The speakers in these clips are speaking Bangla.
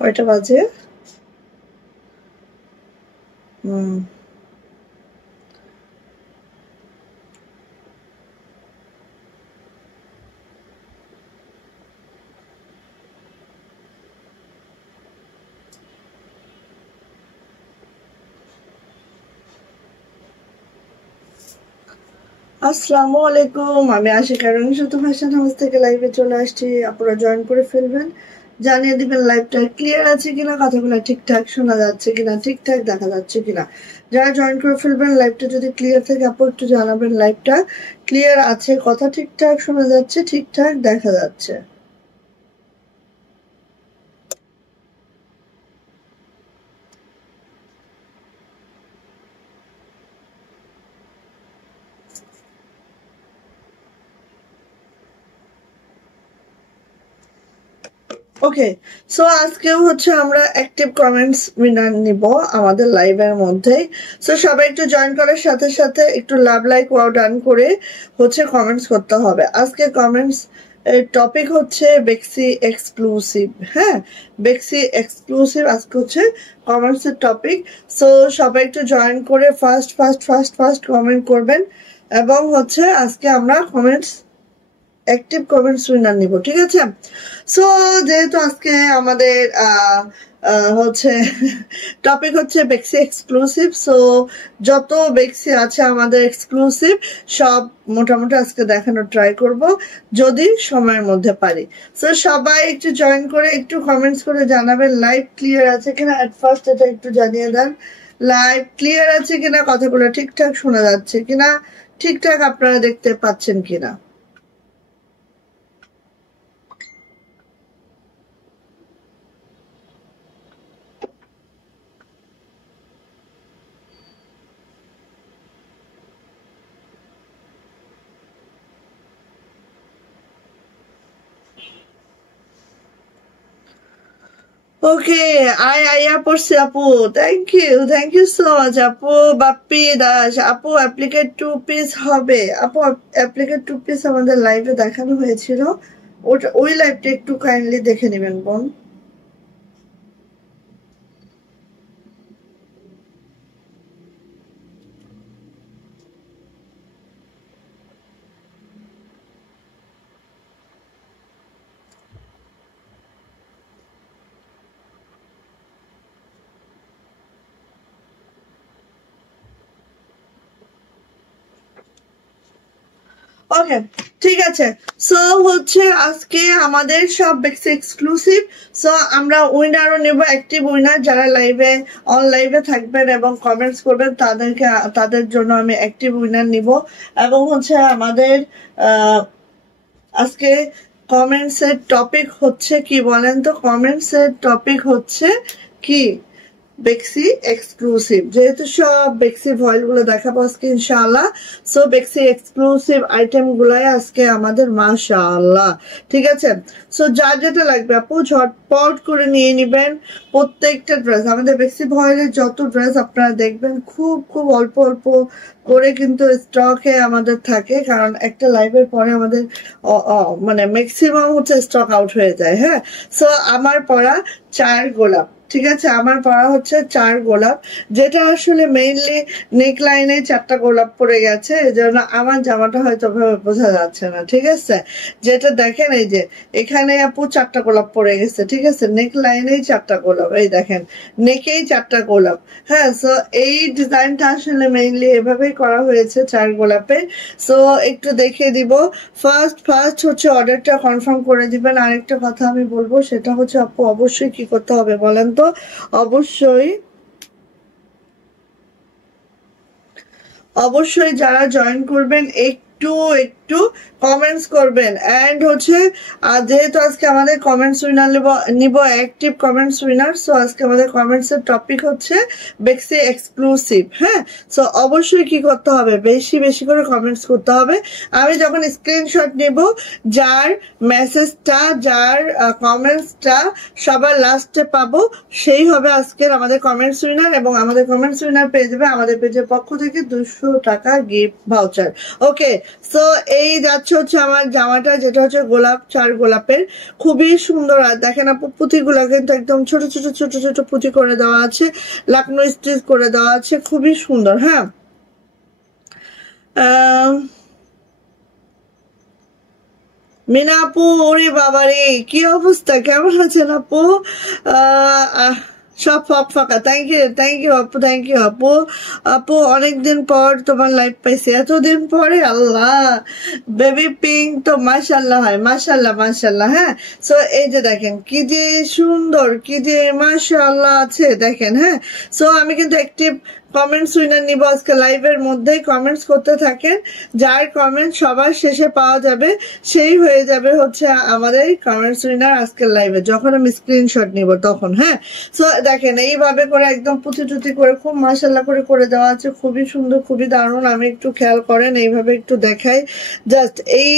কয়টা বাজে? আসসালামু আলাইকুম, আমি আশিকা রংশত ফ্যাশন হাউস থেকে লাইভে চলে আসছি। আপনারা জয়েন করে ফেলবেন, জানিয়ে দিবেন লাইভটা ক্লিয়ার আছে কিনা, কথাগুলো ঠিকঠাক শোনা যাচ্ছে কিনা, ঠিকঠাক দেখা যাচ্ছে কিনা। যারা জয়েন করে ফেলবেন, লাইভটা যদি ক্লিয়ার থাকে আপু একটু জানাবেন লাইভটা ক্লিয়ার আছে, কথা ঠিকঠাক শোনা যাচ্ছে, ঠিকঠাক দেখা যাচ্ছে। ওকে, সো আজকেও হচ্ছে আমরা অ্যাক্টিভ কমেন্টস উইনার নিব আমাদের লাইভের মধ্যেই। সো সবাই একটু জয়েন করার সাথে সাথে একটু লাভ লাইক ওয়াও ডান করে হচ্ছে কমেন্টস করতে হবে। আজকে কমেন্টস টপিক হচ্ছে বেক্সি এক্সক্লুসিভ। হ্যাঁ, বেক্সি এক্সক্লুসিভ আজকে হচ্ছে কমেন্টসের টপিক। সো সবাই একটু জয়েন করে first first first first comment করবেন, এবং হচ্ছে আজকে আমরা কমেন্টস অ্যাক্টিভ কমেন্টস উইনার নিব, ঠিক আছে? সো যেহেতু আজকে আমাদের হচ্ছে টপিক হচ্ছে বেক্সি এক্সক্লুসিভ, সো যত বেক্সি আছে আমাদের এক্সক্লুসিভ সব মোটামুটি আজকে দেখানোর ট্রাই করব যদি সময়ের মধ্যে পারি। সো সবাই একটু জয়েন করে একটু কমেন্টস করে জানাবেন লাইভ ক্লিয়ার আছে কিনা। অ্যাট ফার্স্ট এটা একটু জানিয়ে দেন লাইভ ক্লিয়ার আছে কিনা, কথাগুলো ঠিকঠাক শোনা যাচ্ছে কিনা, ঠিকঠাক আপনারা দেখতে পাচ্ছেন কিনা। ওকে, আয়া পড়ছি আপু, থ্যাংক ইউ সো মাচ আপু। বাপ্পি দাস আপু, অ্যাপ্লিকেট 2 পিস হবে আপু? অ্যাপ্লিকেট 2 পিস আমাদের লাইভে দেখানো হয়েছিল, ওটা ওই লাইভটা একটু কাইন্ডলি দেখে নেবেন বোন। ওকে, ঠিক আছে। সো হচ্ছে আজকে আমাদের সব বেক্সি এক্সক্লুসিভ। সো আমরা উইনারও নেব, অ্যাক্টিভ উইনার যারা লাইভে অন লাইভে থাকবেন এবং কমেন্টস করবেন তাদেরকে, তাদের জন্য আমি অ্যাক্টিভ উইনার নিব। এবং হচ্ছে আমাদের আজকে কমেন্টসের টপিক হচ্ছে কি বলেন তো? কমেন্টসের টপিক হচ্ছে কি? বেক্সি এক্সক্লুসিভ। যেহেতু সব বেক্সি ভয়েলগুলো দেখাবো আজকে ইনশাআল্লাহ, সো বেক্সি এক্সক্লুসিভ আইটেমগুলাই আজকে আমাদের মাশাআল্লাহ, ঠিক আছে? সো যার যেটা লাগবে আপু ঝটপট করে নিয়ে নেবেন। প্রত্যেকটা ড্রেস আমাদের বেক্সি ভয়েলের যত ড্রেস আপনারা দেখবেন খুব খুব অল্প অল্প করে কিন্তু স্টকে আমাদের থাকে, কারণ একটা লাইভের পরে আমাদের মানে ম্যাক্সিমাম হচ্ছে স্টক আউট হয়ে যায়। হ্যাঁ, সো আমার পরা 4 গোলাপ, ঠিক আছে? আমার পরা হচ্ছে 4 গোলাপ, যেটা আসলে মেইনলি নেক লাইনে 4টা গোলাপ পড়ে গেছে, এই জন্য আমার জামাটা হয়তো ভাবে বোঝা যাচ্ছে না, ঠিক আছে? যেটা দেখেন এই যে এখানে আপু 4টা গোলাপ পড়ে গেছে, ঠিক আছে? নেক লাইনেই 4টা গোলাপ, এই দেখেন নেকেই 4টা গোলাপ। হ্যাঁ, সো এই ডিজাইনটা আসলে মেইনলি এভাবেই করা হয়েছে 4 গোলাপে। সো একটু দেখিয়ে দিব। ফার্স্ট ফার্স্ট হচ্ছে অর্ডারটা কনফার্ম করে দিবেন। আরেকটা কথা আমি বলবো, সেটা হচ্ছে আপু অবশ্যই কি করতে হবে বলেন তো? অবশ্যই অবশ্যই যারা জয়েন করবেন একটু একটু কমেন্টস করবেন। অ্যান্ড হচ্ছে যেহেতু আজকে আমাদের কমেন্টস উইনার নিব অ্যাক্টিভ কমেন্টস উইনার, সো আজকে আমাদের কমেন্টসের টপিক হচ্ছে বেক্সি এক্সক্লুসিভ। হ্যাঁ, সো অবশ্যই কি করতে হবে, বেশি বেশি করে কমেন্টস করতে হবে। আমি যখন স্ক্রিনশট নেব যার মেসেজটা, যার কমেন্টসটা সবার লাস্টে পাবো, সেই হবে আজকের আমাদের কমেন্টস উইনার। এবং আমাদের কমেন্টস উইনার পেয়ে যাবে আমাদের পেজের পক্ষ থেকে 200 টাকা গিফট ভাউচার। ওকে, সো এই যাচ্ছে হচ্ছে আমার জামাটা, যেটা হচ্ছে গোলাপ, 4 গোলাপের, খুবই সুন্দর। আর দেখেন আপু পুঁতিগুলো কিন্তু একদম ছোট ছোট ছোট ছোট পুঁতি করে দেওয়া আছে, লাকনো স্টিচ করে দেওয়া আছে, খুবই সুন্দর। হ্যাঁ, মিনা আপু, ওরে বাবারে কি অবস্থা, কেমন আছেন আপু? সব ফাঁকা। থ্যাংক ইউ আপু, থ্যাংক ইউ আপু। আপু অনেকদিন পর তোমার লাইভ পাইছি, এতদিন পরে। আল্লাহ, বেবি পিঙ্ক তো মাশাল্লাহ হয়, মাশাল্লাহ মাশাল্লাহ। হ্যাঁ, সো এই যে দেখেন কি যে সুন্দর, কি যে মাশাল্লাহ আছে দেখেন। হ্যাঁ, সো আমি কিন্তু অ্যাক্টিভ কমেন্টস উইনার নিব আজকে লাইভের মধ্যেই। কমেন্টস করতে থাকেন, যার কমেন্ট সবার শেষে পাওয়া যাবে সেই হয়ে যাবে হচ্ছে আমাদের কমেন্টস উইনার আজকের লাইভে, যখন আমি স্ক্রিনশট নিব তখন। হ্যাঁ, সো দেখেন এইভাবে করে একদম পুঁথি টুথি করে খুব মাশাল্লাহ করে দেওয়া আছে, খুবই সুন্দর, খুবই দারুণ। আমি একটু খেয়াল করেন, এইভাবে একটু দেখাই জাস্ট। এই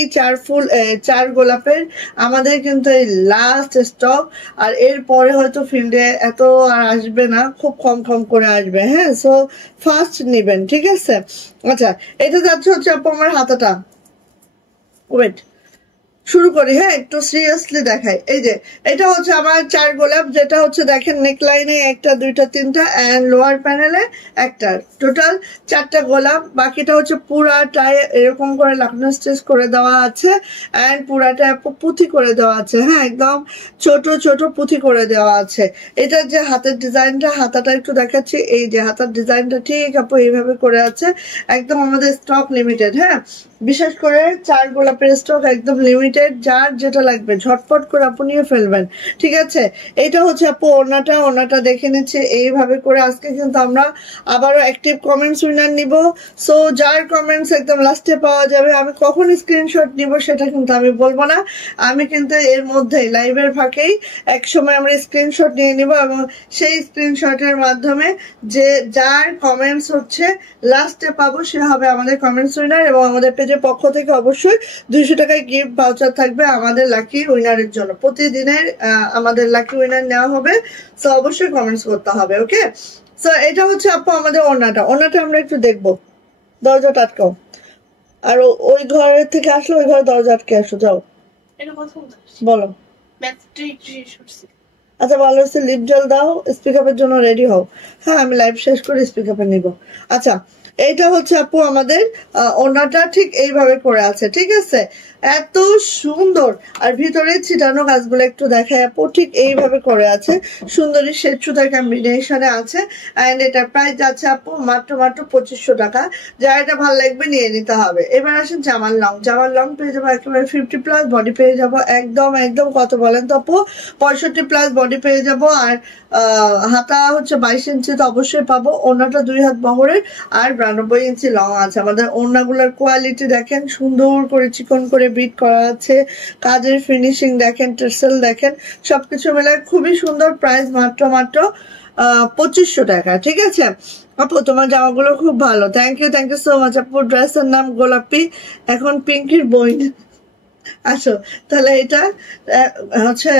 4 গোলাপের আমাদের কিন্তু এই লাস্ট স্টক, আর এরপরে হয়তো ফিল্ডে এত আর আসবে না, খুব কম কম করে আসবে। হ্যাঁ, সো ফার্স্ট নিবেন, ঠিক আছে? আচ্ছা, এটা যাচ্ছে হচ্ছে আপু আমার হাতাটা। ওয়েট, শুরু করি। হ্যাঁ, একটু সিরিয়াসলি দেখাই। এই যে এটা হচ্ছে আমার 4 গোলাপ, যেটা হচ্ছে দেখেন নেকলাইনে 1টা 2টা 3টা অ্যান্ড লোয়ার প্যানেলে 1টা, টোটাল 4টা গোলাপ। বাকিটা হচ্ছে পুরাটায় এরকম করে লাকনো স্টিচ করে দেওয়া আছে অ্যান্ড পুরাটা পুঁথি করে দেওয়া আছে। হ্যাঁ, একদম ছোট ছোট পুঁথি করে দেওয়া আছে। এটার যে হাতের ডিজাইনটা, হাতাটা একটু দেখাচ্ছি। এই যে হাতার ডিজাইনটা ঠিক আপু এইভাবে করে আছে, একদম আমাদের স্টক লিমিটেড। হ্যাঁ, বিশেষ করে 4 গোলাপের স্টক একদম লিমিটেড, যার যেটা লাগবে ঝটপট করে আপু নিয়ে ফেলবেন, ঠিক আছে? এটা হচ্ছে আপু ওনাটা দেখে নিচ্ছে এইভাবে করে। আজকে কিন্তু আমরা আবারও অ্যাক্টিভ কমেন্টস উইনার নিব, সো যার কমেন্টস একদম লাস্টে পাওয়া যাবে। আমি কখন স্ক্রিনশট নিব সেটা কিন্তু আমি বলবো না, আমি কিন্তু এর মধ্যেই লাইভের ফাঁকেই এক সময় আমরা স্ক্রিনশট নিয়ে নিব, এবং সেই স্ক্রিনশটের মাধ্যমে যে যার কমেন্টস হচ্ছে লাস্টে পাবো সে হবে আমাদের কমেন্টস উইনার। এবং আমাদের পেজের পক্ষ থেকে অবশ্যই 200 টাকায় গিফট ভাউচার থাকবে আমাদের লাকি উইনারের জন্য। প্রতিদিনের আমাদের লাকি উইনার নেওয়া হবে, সো অবশ্যই কমেন্টস করতে হবে। ওকে, সো এটা হচ্ছে আপু আমাদের ওড়নাটা আমরা একটু দেখবো। দরজাটা আটকাও, আর ওই ঘরের থেকে আসলে ওই ঘরে দরজা আটকে আসো, যাও। বলো। আচ্ছা, ভালো হচ্ছে, লিপ জল দাও, স্পিক আপের জন্য রেডি হও। হ্যাঁ, আমি লাইভ শেষ করে স্পিক আপে নিব। আচ্ছা, এইটা হচ্ছে আপু আমাদের ওড়নাটা ঠিক এইভাবে করে আছে, ঠিক আছে? এত সুন্দর। আর ভিতরে ছিটানো গাছগুলো একটু দেখায় আপু, ঠিক এইভাবে করে আছে, সুন্দরী শ্বেত সুতার কম্বিনেশনে আছে। অ্যান্ড এটার প্রাইস যাচ্ছে আপু মাত্র 2500 টাকা। যা এটা ভালো লাগবে নিয়ে নিতে হবে। এবার আসেন জামার লং পেয়ে যাবো একেবারে 50+, বডি পেয়ে যাবো একদম কত বলেন তো আপু, 65+ বডি পেয়ে যাবো। আর হাতা হচ্ছে 22 ইঞ্চি তো অবশ্যই পাবো। ওড়নাটা 2 হাত বহরের আর 92 ইঞ্চি লং আছে। আমাদের ওড়নাগুলোর কোয়ালিটি দেখেন, সুন্দর করে চিকন করে বিট করা আছে, কাজের ফিনিশিং দেখেন, টেসেল দেখেন, সবকিছু মিলে খুবই সুন্দর। প্রাইস মাত্র 2500 টাকা, ঠিক আছে আপু? তোমার জামাগুলো খুব ভালো, থ্যাংক ইউ সো মাচ আপু। ড্রেসের নাম গোলাপি, এখন পিঙ্কির বই। আসো তাহলে, এটা হচ্ছে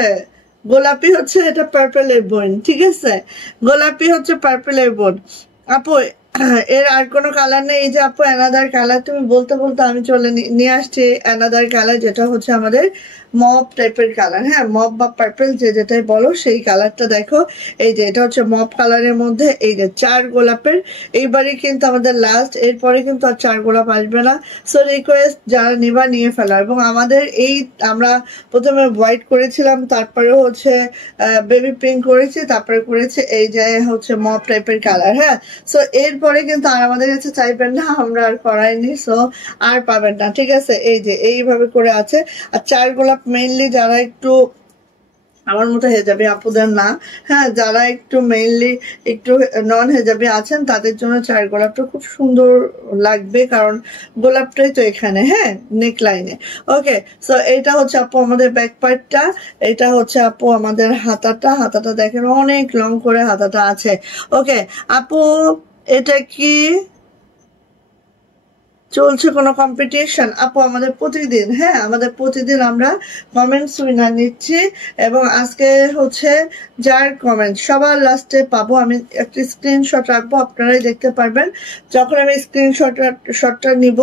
গোলাপি, হচ্ছে এটা পার্পেলের বোন, ঠিক আছে? গোলাপি হচ্ছে পার্পেলের বোন আপু। এর আর কোনো কালার নেই। এই যে আপু অ্যানাদার কালার, তুমি বলতে বলতে আমি চলে নিয়ে আসছি অ্যানাদার কালার, যেটা হচ্ছে আমাদের মপ টাইপের কালার। হ্যাঁ, মপ বা পার্পেল যেটাই বলো, সেই কালারটা দেখো। এই যে এটা হচ্ছে মপ কালারের মধ্যে এই যে 4 গোলাপের। এইবারই কিন্তু আমাদের লাস্ট, এরপরে কিন্তু আর 4 গোলাপ আসবে না। সো রিকোয়েস্ট, যারা নিবা নিয়ে ফেলা। এবং আমাদের এই আমরা প্রথমে হোয়াইট করেছিলাম, তারপরে হচ্ছে বেবি পিঙ্ক করেছি, তারপরে করেছি এই যে হচ্ছে মপ টাইপের কালার। হ্যাঁ, সো এরপরে কিন্তু আর আমাদের কাছে চাইবেন না, আমরা আর করাইনি, সো আর পাবেন না, ঠিক আছে? এই যে এইভাবে করে আছে। আর 4 গোলাপ মেইনলি যারা একটু আমার মতো হেজাবি আপুদের না, হ্যাঁ, যারা একটু মেইনলি একটু নন হেজাবি আছেন তাদের জন্য চার গোলাপটা খুব সুন্দর লাগবে, কারণ গোলাপটাই তো এখানে, হ্যাঁ, নেক লাইনে। ওকে, সো এটা হচ্ছে আপু আমাদের ব্যাক পার্টটা, এটা হচ্ছে আপু আমাদের হাতাটা। হাতাটা দেখেন অনেক লং করে হাতাটা আছে। ওকে আপু, এটা কি চলছে কোনো কম্পিটিশন? আপু আমাদের প্রতিদিন, হ্যাঁ, আমাদের প্রতিদিন আমরা কমেন্টস উইনার নিচ্ছি, এবং আজকে হচ্ছে যার কমেন্ট সবার লাস্টে পাবো, আমি একটা স্ক্রিনশট রাখবো, আপনারাই দেখতে পারবেন যখন আমি স্ক্রিনশটটা নিব,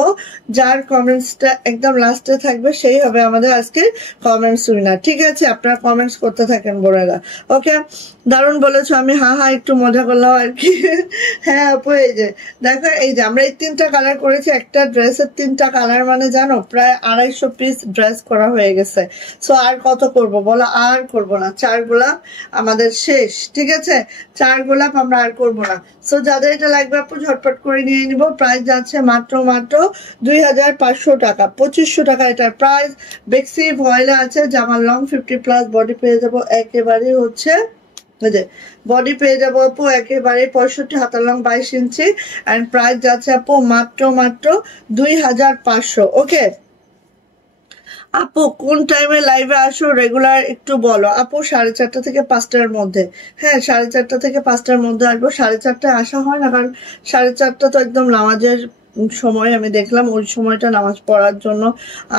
যার কমেন্টসটা একদম লাস্টে থাকবে সেই হবে আমাদের আজকে কমেন্টস উইনার। ঠিক আছে, আপনারা কমেন্টস করতে থাকেন বোনেরা। ওকে, দারুণ বলেছো, আমি হ্যাঁ একটু মজা করলাম আর কি। হ্যাঁ আপু, এই যে দেখো, এই যে আমরা এই 3টা কালার করেছি, একটা ড্রেসের 3টা কালার, মানে জানো প্রায় 250 পিস ড্রেস করা হয়ে গেছে। সো আর কত করব বলো, আর করব না, 4 গোলাপ আমাদের শেষ। ঠিক আছে, 4 গোলাপ আমরা আর করব না। সো যাদের এটা লাগবে আপু ঝটপট করে নিয়ে নিব। প্রাইস যাচ্ছে মাত্র 2500 টাকা, 2500 টাকা এটার প্রাইস। বেক্সি ভয়েলে আছে, জামা লং 50+ বডি পেয়ে যাবো একেবারে হচ্ছে, বডি পেয়ে যাবো আপু একেবারে 65, হাতার লং 22 ইঞ্চি, এন্ড প্রাইস যাচ্ছে আপু মাত্র 2500। ওকে আপু, কোন টাইমে লাইভে আসো রেগুলার একটু বলো। আপু 4:30 থেকে 5টার মধ্যে, হ্যাঁ 4:30 থেকে 5টার মধ্যে আসবো। 4:30টায় আসা হয় না, কারণ 4:30 তো একদম নামাজের সময়, আমি দেখলাম ওই সময়টা নামাজ পড়ার জন্য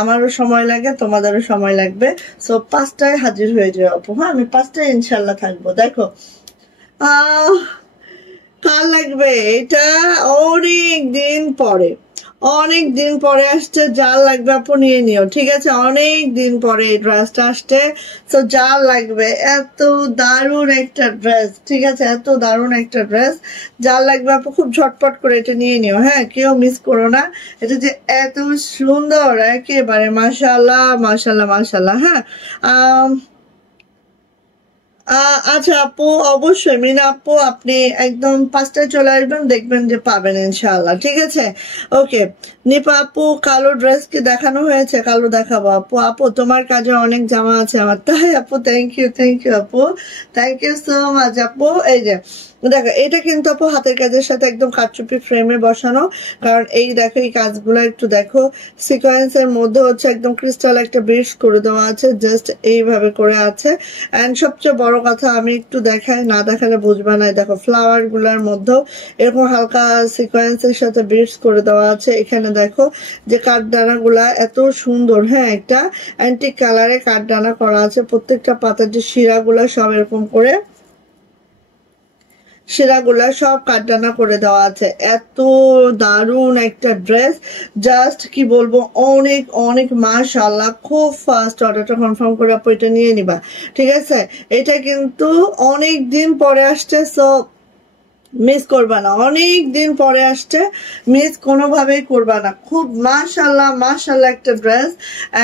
আমারও সময় লাগে, তোমাদেরও সময় লাগবে। সো 5টায় হাজির হয়ে যাও আপু, হ্যাঁ আমি 5টায় ইনশাল্লাহ থাকবো। দেখো কার লাগবে এটা, অনেক দিন পরে, অনেক দিন পরে আসছে, যার লাগবে আপু নিয়ে নিও। ঠিক আছে, অনেক দিন পরে এই ড্রেসটা আসছে, তো যার লাগবে, এত দারুণ একটা ড্রেস। ঠিক আছে, এত দারুণ একটা ড্রেস, যার লাগবে আপু খুব ঝটপট করে এটা নিয়ে নিও, হ্যাঁ কেউ মিস করো না। এটা যে এত সুন্দর, একেবারে মাশাআল্লাহ মাশাআল্লাহ মাশাআল্লাহ। হ্যাঁ আচ্ছা আপু, অবশ্যই মিনা আপু, আপনি একদম 5টায় চলে আসবেন, দেখবেন যে পাবেন ইনশাআল্লাহ। ঠিক আছে, ওকে নিপা আপু, কালো ড্রেস কি দেখানো হয়েছে? কালো দেখাবো আপু। আপু তোমার কাজে অনেক জামা আছে আমার, তাই আপু? থ্যাংক ইউ আপু, থ্যাংক ইউ সো মাচ আপু। এই যে দেখো, এটা কিন্তু আপু হাতের কাজের সাথে একদম কারচুপি ফ্রেমে বসানো, কারণ এই দেখো এই কাজগুলো একটু দেখো, সিকোয়েন্সের মধ্যে হচ্ছে একদম ক্রিস্টাল একটা বিটস করে দেওয়া আছে, জাস্ট এইভাবে করে আছে। এন্ড সবচেয়ে বড় কথা, আমি একটু দেখাই, না দেখালে বুঝবা না, দেখো ফ্লাওয়ার গুলার মধ্যেও এরকম হালকা সিকোয়েন্সের সাথে বিটস করে দেওয়া আছে। এখানে দেখো যে কাঠদানা গুলা এত সুন্দর, হ্যাঁ একটা অ্যান্টিক কালারে কাঠদানা করা আছে, প্রত্যেকটা পাতার যে শিরাগুলা সব এরকম করে সেরাগুলা সব কাটদানা করে দেওয়া আছে। এত দারুণ একটা ড্রেস, জাস্ট কি বলবো, অনেক অনেক মাশাআল্লাহ। খুব ফাস্ট অর্ডারটা কনফার্ম করে আপু এটা নিয়ে নিবা। ঠিক আছে, এটা কিন্তু অনেক দিন পরে আসছে, সো মিস করবা না, অনেক দিন পরে আসছে, মিস কোনোভাবেই করবা না। খুব মাশাআল্লাহ মাশাআল্লাহ একটা ড্রেস।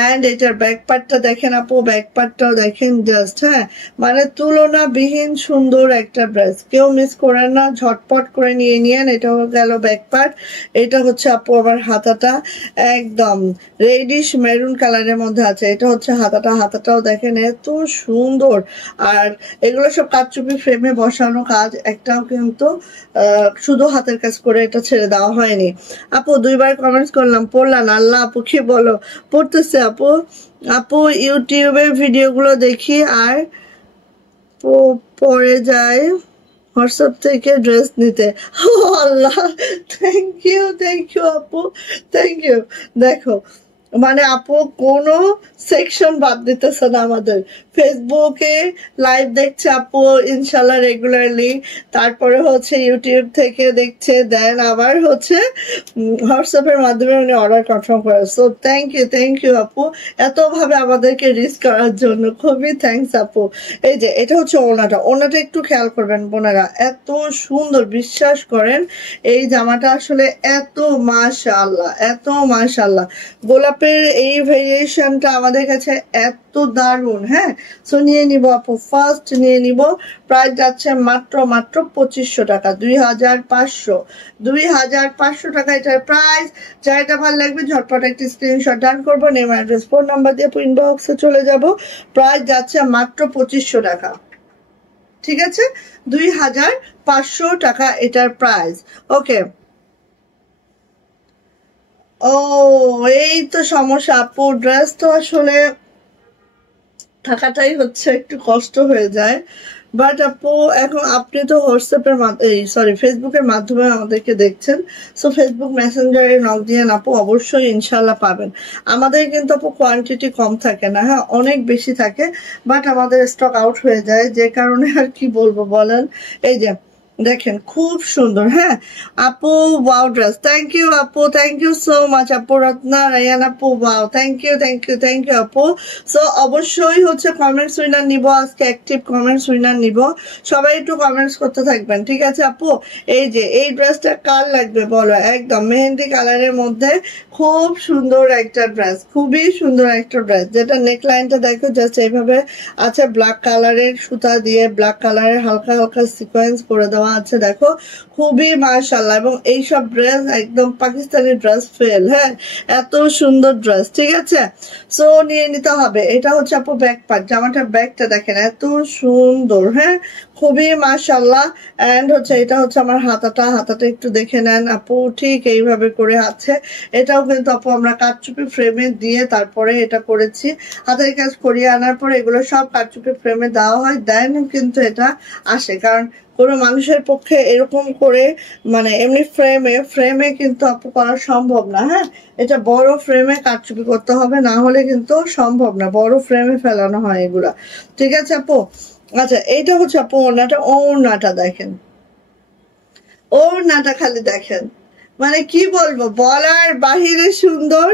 এন্ড এটার ব্যাক পার্টটা দেখেন আপু, ব্যাক পার্টটাও দেখেন, জাস্ট হ্যাঁ মানে তুলনাবিহীন সুন্দর একটা ড্রেস, কেউ মিস করেন না, ঝটপট করে নিয়ে নিয়েন। এটা গেল ব্যাক পার্ট, এটা হচ্ছে আপু আমার হাতাটা, একদম রেডিশ মেরুন কালারের মধ্যে আছে, এটা হচ্ছে হাতাটা। হাতাটাও দেখেন এত সুন্দর, আর এগুলো সব কারচুপি ফ্রেমে বসানো কাজ, একটাও কিন্তু শুধু হাতের কাজ করে এটা ছেড়ে দেওয়া হয়নি। আপু 2বার কমেন্টস করলাম, পড়লাম আল্লাহ আপু, কি বলো? পড়তেছে আপু। আপু ইউটিউবের ভিডিওগুলো দেখি আর পরে যায় হোয়াটসঅ্যাপ থেকে ড্রেস নিতে। আল্লাহ, থ্যাংক ইউ আপু, থ্যাংক ইউ। দেখো মানে আপু কোনো সেকশন বাদ দিতেছে না, আমাদের ফেসবুকে লাইভ দেখছে আপু ইনশাল্লাহ রেগুলারলি, তারপরে হচ্ছে ইউটিউব থেকে দেখছে, দেন আবার হচ্ছে হোয়াটসঅ্যাপের মাধ্যমে উনি অর্ডার কনফার্ম করে। সো থ্যাংক ইউ আপু, এতভাবে আমাদেরকে রিচ করার জন্য, খুবই থ্যাংকস আপু। এই যে এটা হচ্ছে ওড়নাটা একটু খেয়াল করবেন বোনেরা, এত সুন্দর, বিশ্বাস করেন এই জামাটা আসলে এত মাশাআল্লাহ, এত মাশাআল্লাহ। গোলাপি টপের এই ভেরিয়েশনটা আমাদের কাছে এত দারুণ। হ্যাঁ, সো নিয়ে নিব আপু, ফার্স্ট নিয়ে নিব। প্রাইস যাচ্ছে মাত্র মাত্র 2500 টাকা, 2500, 2500 টাকা এটার প্রাইস। যাইটা ভালো লাগবে ঝটপট একটি স্ক্রিনশট ডান করবো, নেম অ্যাড্রেস ফোন নাম্বার দিয়ে ইনবক্সে চলে যাব। প্রাইস যাচ্ছে মাত্র 2500 টাকা, ঠিক আছে, 2500 টাকা এটার প্রাইস। ওকে, ও এই তো সমস্যা আপু, ড্রেস তো আসলে থাকাটাই হচ্ছে একটু কষ্ট হয়ে যায়। বাট আপু এখন আপনি তো হোয়াটসঅ্যাপের সরি ফেসবুকের মাধ্যমে আমাদেরকে দেখছেন, সো ফেসবুক মেসেঞ্জারে নক দিয়ে আপু অবশ্যই ইনশাল্লাহ পাবেন। আমাদের কিন্তু আপু কোয়ান্টিটি কম থাকে না, হ্যাঁ অনেক বেশি থাকে, বাট আমাদের স্টক আউট হয়ে যায়, যে কারণে আর কি বলবো বলেন। এই যে দেখেন খুব সুন্দর। হ্যাঁ আপু, ওয়াও ড্রেস, থ্যাংক ইউ আপু, থ্যাংক ইউ সো মাচ আপু, রত্না রায়ান আপু, wow, thank you thank you thank you আপু। সো অবশ্যই হচ্ছে কমেন্টস উইনার নিব আজকে, অ্যাক্টিভ কমেন্টস উইনার নিব, সবাই একটু কমেন্টস করতে থাকবেন, ঠিক আছে আপু। এই যে এই ড্রেসটা কার লাগবে বলো, একদম মেহেন্দি কালারের মধ্যে খুব সুন্দর একটা ড্রেস, খুবই সুন্দর একটা ড্রেস, যেটা নেকলাইনটা দেখো জাস্ট এইভাবে আছে, ব্ল্যাক কালারের সুতা দিয়ে ব্ল্যাক কালারের হালকা হালকা সিকোয়েন্স করে দেওয়া আছে, দেখো খুবই মাশাআল্লাহ। এবং এইসব ড্রেস একদম পাকিস্তানি ড্রেস ফেল, হ্যাঁ এত সুন্দর ড্রেস, ঠিক আছে। সো নিয়ে নিতে হবে। এটা হচ্ছে আপু ব্যাক পার্ট, জামাটার ব্যাকটা দেখেন এত সুন্দর, হ্যাঁ খুবই মাশাআল্লাহ। এন্ড হচ্ছে এটা হচ্ছে আমার হাতাটা, হাতাটা একটু দেখে নেন আপু, ঠিক এইভাবে করে আছে। এটাও কিন্তু আপু আমরা কারচুপি ফ্রেমে দিয়ে তারপরে এটা করেছি, হাতের কাজ করিয়ে আনার পরে এগুলো সব কারচুপি ফ্রেমে দেওয়া হয়, দেন কিন্তু এটা আসে। কারণ কোনো মানুষের পক্ষে এরকম করে মানে এমনি ফ্রেমে ফ্রেমে কিন্তু আপু করা সম্ভব না, হ্যাঁ এটা বড় ফ্রেমে কারচুপি করতে হবে, না হলে কিন্তু সম্ভব না, বড় ফ্রেমে ফেলানো হয় এগুলা, ঠিক আছে আপু। আচ্ছা এইটা হচ্ছে আপু ওড়নাটা, ওড়নাটা দেখেন, ওড়নাটা খালি দেখেন, মানে কি বলবো, বলার বাহিরে সুন্দর,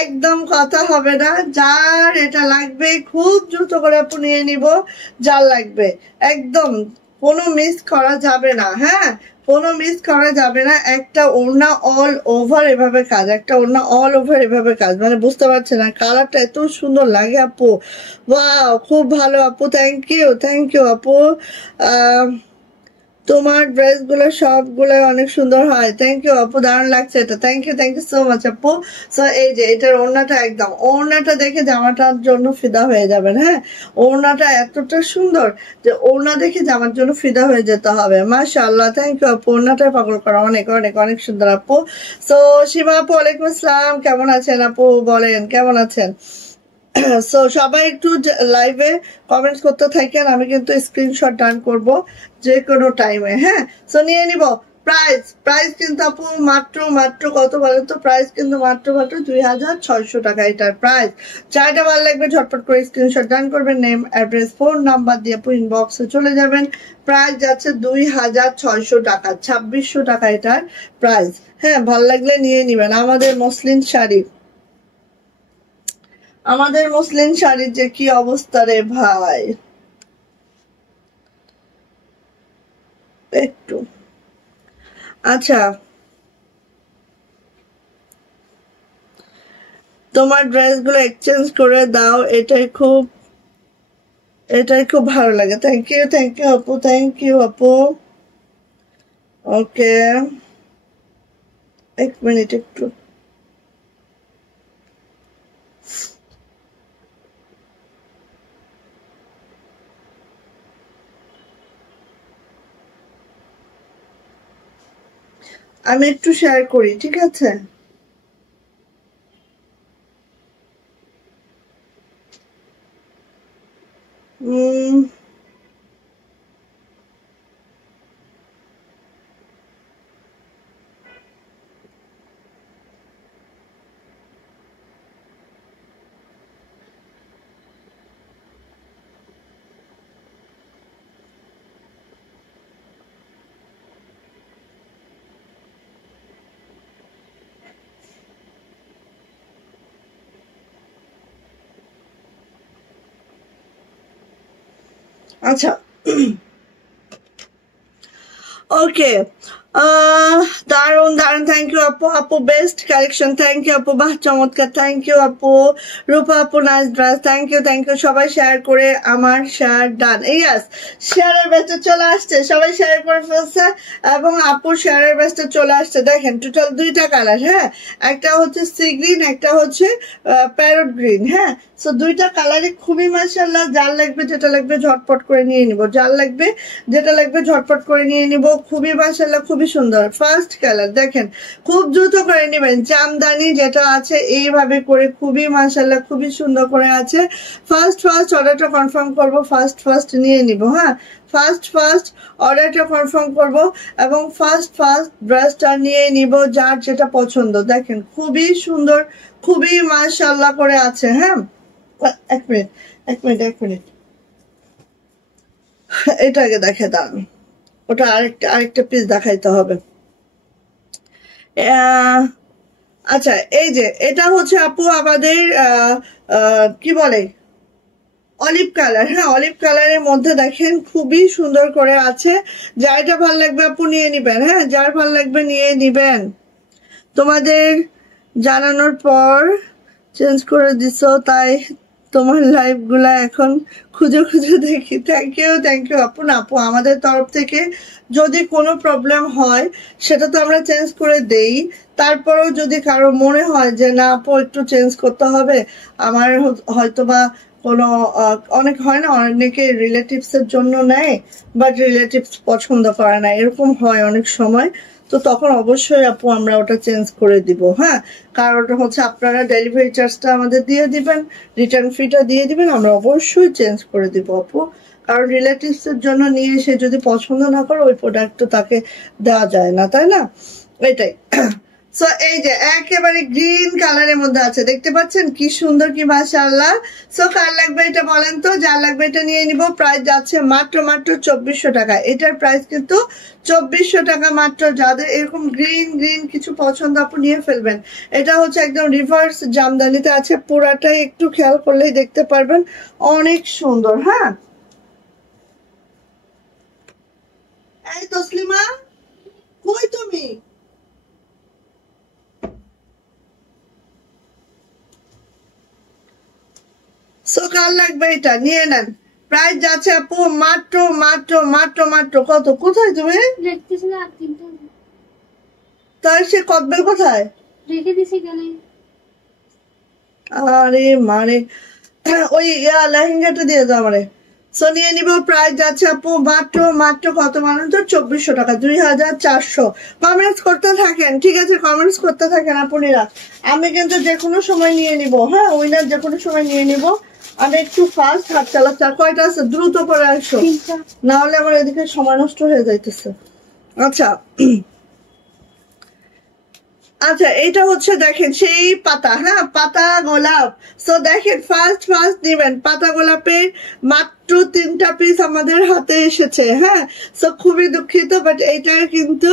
একদম কথা হবে না। যার এটা লাগবে খুব দ্রুত করে আপু নিয়ে নিব, যার লাগবে একদম কোনো মিস করা যাবে না, হ্যাঁ কোনো মিস করা যাবে না। একটা ওড়না অল ওভার এভাবে কাজ, একটা ওড়না অল ওভার এভাবে কাজ, মানে বুঝতে পারছেন না, কালারটা এত সুন্দর লাগে আপু, ওয়াও খুব ভালো আপু, থ্যাংক ইউ আপু। তোমার ড্রেসগুলো সবগুলো অনেক সুন্দর হয়, থ্যাংক ইউ আপু, দারুণ লাগছে এটা, থ্যাংক ইউ সো মাচ আপু। সো এই যে এটার ওড়নাটা, একদম ওড়নাটা দেখে জামাটার জন্য ফিদা হয়ে যাবেন, হ্যাঁ ওড়নাটা এতটা সুন্দর যে ওড়না দেখে জামার জন্য ফিদা হয়ে যেতে হবে, মাশাআল্লাহ, থ্যাংক ইউ আপু, ওড়নাটাই পাগল করা, অনেক অনেক অনেক সুন্দর আপু। সো সীমা আপু, ওয়ালাইকুম আসসালাম, কেমন আছেন আপু, বলেন কেমন আছেন। সো সবাই একটু লাইভে কমেন্টস করতে থাকেন, আমি কিন্তু স্ক্রিনশট ডান করব যে কোনো টাইমে, হ্যাঁ। সো নিয়ে নিব। প্রাইস প্রাইস কিন্তু আপু মাত্র মাত্র কত বলেন তো, প্রাইস কিন্তু মাত্র মাত্র 2600 টাকা এটার প্রাইস। চারটা ভালো লাগবে ঝটপট করে স্ক্রিনশট ডান করবেন, নেম অ্যাড্রেস ফোন নাম্বার দিয়ে আপু ইনবক্সে চলে যাবেন। প্রাইস যাচ্ছে 2600 টাকা, 2600 টাকা এটার প্রাইস। হ্যাঁ ভালো লাগলে নিয়ে নিবেন। আমাদের মসলিন শাড়ি, আমাদের মুসলিম শাড়ির যে কি অবস্থা রে ভাই, একটু আচ্ছা তোমার ড্রেসগুলো এক্সচেঞ্জ করে দাও, এটাই খুব ভালো লাগে, থ্যাংক ইউ আপু, থ্যাংক ইউ আপু। ওকে এক মিনিট একটু, আমি একটু শেয়ার করি, ঠিক আছে। আচ্ছা ওকে দারুন দারুন, থ্যাংক ইউ আপু। আপু বেস্ট কালেকশন, থ্যাংক ইউ আপু, বাহ চমৎকার, থ্যাংক ইউ আপু। রূপা আপু nice dress, thank you thank you. সবাই শেয়ার করে, আমার শেয়ার ডান, ইয়াস শেয়ারের বেস্টে চলে আসছে, সবাই শেয়ার করে ফেলছে এবং আপুর শেয়ারের বেস্টে চলে আসছে। দেখেন টোটাল দুইটা কালার, হ্যাঁ, একটা হচ্ছে সি গ্রিন, একটা হচ্ছে প্যারট গ্রিন, হ্যাঁ। সো দুইটা কালারই খুবই মাশাআল্লাহ। যার লাগবে যেটা লাগবে ঝটপট করে নিয়ে নিব, যার লাগবে যেটা লাগবে ঝটপট করে নিয়ে নিব। খুবই মাশাআল্লাহ, খুবই সুন্দর। ফার্স্ট কালার দেখেন, খুব দ্রুত করে নেবেন। জামদানি যেটা আছে এইভাবে করে খুবই মাশাআল্লাহ, খুবই সুন্দর করে আছে। ফার্স্ট অর্ডারটা কনফার্ম করব, ফার্স্ট নিয়ে নিব, হ্যাঁ। ফার্স্ট অর্ডারটা কনফার্ম করব এবং ফার্স্ট ড্রেসটা নিয়ে নিব, যার যেটা পছন্দ। দেখেন খুবই সুন্দর, খুবই মাশাআল্লাহ করে আছে, হ্যাঁ। এক মিনিট এটাকে দেখে দাঁড়ান, ওটা আরেকটা পিস দেখাইতে হবে। আচ্ছা, এই যে এটা হচ্ছে আপু আমাদের কি বলে অলিভ কালার, হ্যাঁ। অলিভ কালারের মধ্যে দেখেন খুবই সুন্দর করে আছে। যারটা ভালো লাগবে আপু নিয়ে নিবেন, হ্যাঁ, যার ভালো লাগবে নিয়ে নিবেন। তোমাদের জানানোর পর চেঞ্জ করে দিছো, তাই তোমার লাইভ গুলা এখন খুঁজে দেখি। থ্যাংক ইউ আপু। না আপু, আমাদের তরফ থেকে যদি কোনো প্রবলেম হয় সেটা তো আমরা চেঞ্জ করে দেই। তারপরেও যদি কারো মনে হয় যে না আপু একটু চেঞ্জ করতে হবে, আমার হয়তো বা কোনো অনেক হয় না, অনেকে রিলেটিভস এর জন্য নেয় বাট রিলেটিভস পছন্দ করে না, এরকম হয় অনেক সময়। তো তখন অবশ্যই আপু আমরা ওটা চেঞ্জ করে দিব, হ্যাঁ। কারণ ওটা হচ্ছে আপনারা ডেলিভারি চার্জটা আমাদের দিয়ে দিবেন, রিটার্ন ফিটা দিয়ে দিবেন, আমরা অবশ্যই চেঞ্জ করে দিব আপু। কারণ রিলেটিভস এর জন্য নিয়ে এসে যদি পছন্দ না করে ওই প্রোডাক্ট তো তাকে দেওয়া যায় না, তাই না? এটাই। সো এই যে একেবারে গ্রিন কালারের মধ্যে আছে, দেখতে পাচ্ছেন কি সুন্দর, কি মাশাআল্লাহ। সো কার লাগবে এটা বলেন তো, যার লাগবে এটা নিয়ে নিব। প্রাইস যাচ্ছে মাত্র 2400 টাকা। এটার প্রাইস কিন্তু 2400 টাকা মাত্র। যাদের এরকম গ্রিন কিছু পছন্দ আপু নিয়ে ফেলবেন। এটা হচ্ছে একদম রিভার্স জামদানিতে আছে, পুরাটাই একটু খেয়াল করলেই দেখতে পারবেন, অনেক সুন্দর, হ্যাঁ। এই তসলিমা, কই তুমি? সো কার লাগবে এটা নিয়ে নেন। প্রাইস যাচ্ছে আপু মাত্র কত? কোথায় তুমি? তার সে কদবেল কোথায় রেখে দিছি কেন? আরে মানে ওই লেহেঙ্গাটা দিয়ে দাও আমারে। সো নিয়ে নিব। প্রাইস যাচ্ছে আপু মাত্র কত বলেন তো? 2400 টাকা, 2400। কমেন্টস করতে থাকেন, ঠিক আছে? কমেন্টস করতে থাকেন আপুনিরা। আমি কিন্তু যে কোনো সময় নিয়ে নিব, হ্যাঁ, উইনার যে কোনো সময় নিয়ে নিব। আমি একটু ফাস্ট হাত চালাচ্ছি। আর কয়টা আছে? দ্রুত করে আসো, না হলে আমার এদিকে সময় নষ্ট হয়ে যাইতেছে। আচ্ছা আচ্ছা, এটা হচ্ছে দেখেন সেই পাতা, হ্যাঁ, পাতা গোলাপ। সো দেখেন ফার্স্ট নিবেন পাতা গোলাপের মাত্র 3টা পিস আমাদের হাতে এসেছে, হ্যাঁ। সো খুবই দুঃখিত, বাট এইটার কিন্তু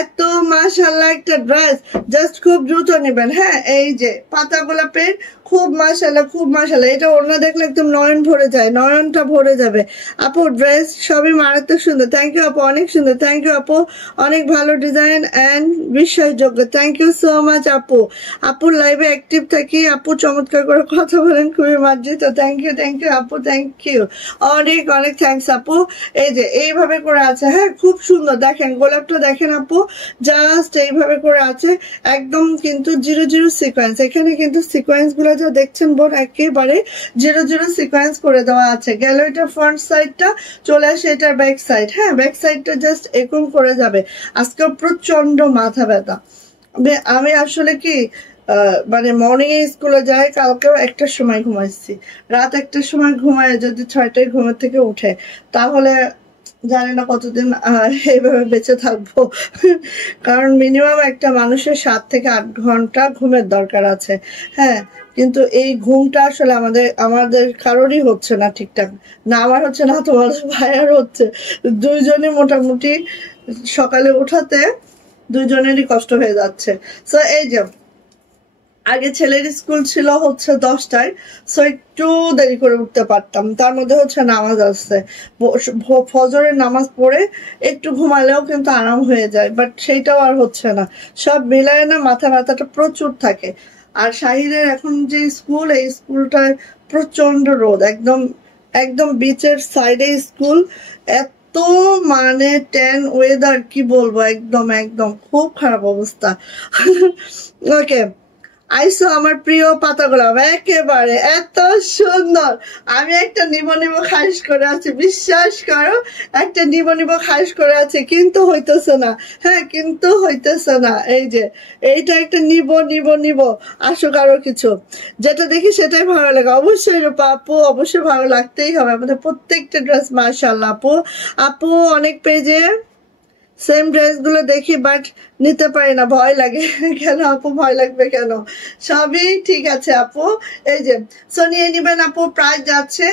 এত মাশাআল্লাহ একটা ড্রেস, জাস্ট খুব দ্রুত নেবেন, হ্যাঁ। এই যে পাতা গোলাপের খুব মাশাআল্লাহ। এটা ওড়না দেখলে একদম নয়নটা ভরে যাবে আপু। ড্রেস সবই মারাত্মক সুন্দর। থ্যাংক ইউ আপু, অনেক সুন্দর। থ্যাংক ইউ আপু, অনেক ভালো ডিজাইন এন্ড বিশ্বাসযোগ্য। থ্যাংক ইউ সো মাচ আপু। আপুর লাইভে অ্যাক্টিভ থাকি আপু, চমৎকার করে কথা বলেন, খুবই মার্জিত। থ্যাংক ইউ আপু, থ্যাংক ইউ, অনেক থ্যাংকস আপু। এই যে এইভাবে করে আছে, হ্যাঁ, খুব সুন্দর। দেখেন গোলাপটা দেখেন আপু, জাস্ট এইভাবে করে আছে, একদম কিন্তু 0 সিকোয়েন্স। এখানে কিন্তু সিকোয়েন্স গুলো যা দেখছেন বোন, একেবারে 0 সিকোয়েন্স করে দেওয়া আছে। গেল এটা ফ্রন্ট সাইডটা, চলে আসে এটার ব্যাক সাইড, হ্যাঁ। ব্যাক সাইডটা জাস্ট এরকম করে যাবে। আজকে প্রচন্ড মাথা ব্যথা। আমি আসলে কি মানে মর্নিং এ স্কুলে যাই, কালকেও 1টার সময় ঘুমাইছি, রাত 1টার সময় ঘুমায় যদি 6টায় ঘুমের থেকে উঠে, তাহলে জানি না কতদিন এইভাবে বেঁচে থাকবো। কারণ মিনিমাম একটা মানুষের 7 থেকে 8 ঘন্টা ঘুমের দরকার আছে, হ্যাঁ। কিন্তু এই ঘুমটা আসলে আমাদের কারোরই হচ্ছে না ঠিকঠাক, না আমার হচ্ছে না, তোমাদের ভাইয়ার হচ্ছে। দুইজনই মোটামুটি সকালে উঠাতে দুইজনেরই কষ্ট হয়ে যাচ্ছে। সো এই যে আগে ছেলের স্কুল ছিল হচ্ছে 10টায়, সো একটু দেরি করে উঠতে পারতাম, তার মধ্যে হচ্ছে নামাজ আসছে, ফজরের নামাজ পড়ে একটু ঘুমালেও কিন্তু আরাম হয়ে যায়, বাট সেইটাও আর হচ্ছে না। সব মিলায় না মাথা ব্যথাটা প্রচুর থাকে। আর শাহিদের এখন যে স্কুল, এই স্কুলটায় প্রচন্ড রোদ, একদম একদম বিচের সাইডে স্কুল, এত মানে ট্যান ওয়েদার, কি বলবো, একদম একদম খুব খারাপ অবস্থা। ওকে, আইসো আমার প্রিয় পাতাগোলাপ, একেবারে এত সুন্দর। আমি একটা নিব নিব খারিজ করে আছি, বিশ্বাস করো, একটা নিব নিব খারিজ করে আছে, কিন্তু হইতেছে না। হ্যাঁ, কিন্তু হইতেছে না। এই যে এইটা একটা নিব নিব নিব, আসুক আরো কিছু, যেটা দেখি সেটাই ভালো লাগে। অবশ্যই রূপা আপু, অবশ্যই ভালো লাগতেই হবে। আমাদের প্রত্যেকটা ড্রেস মাশাআল্লাহ। আপু আপু অনেক পেজে সেম ড্রেসগুলো দেখি, বাট নিতে পারি না, ভয় লাগে। কেন আপু, ভয় লাগবে কেন? সবই ঠিক আছে আপু। এই যে সো নিয়ে নিবেন আপু, প্রাইস যাচ্ছে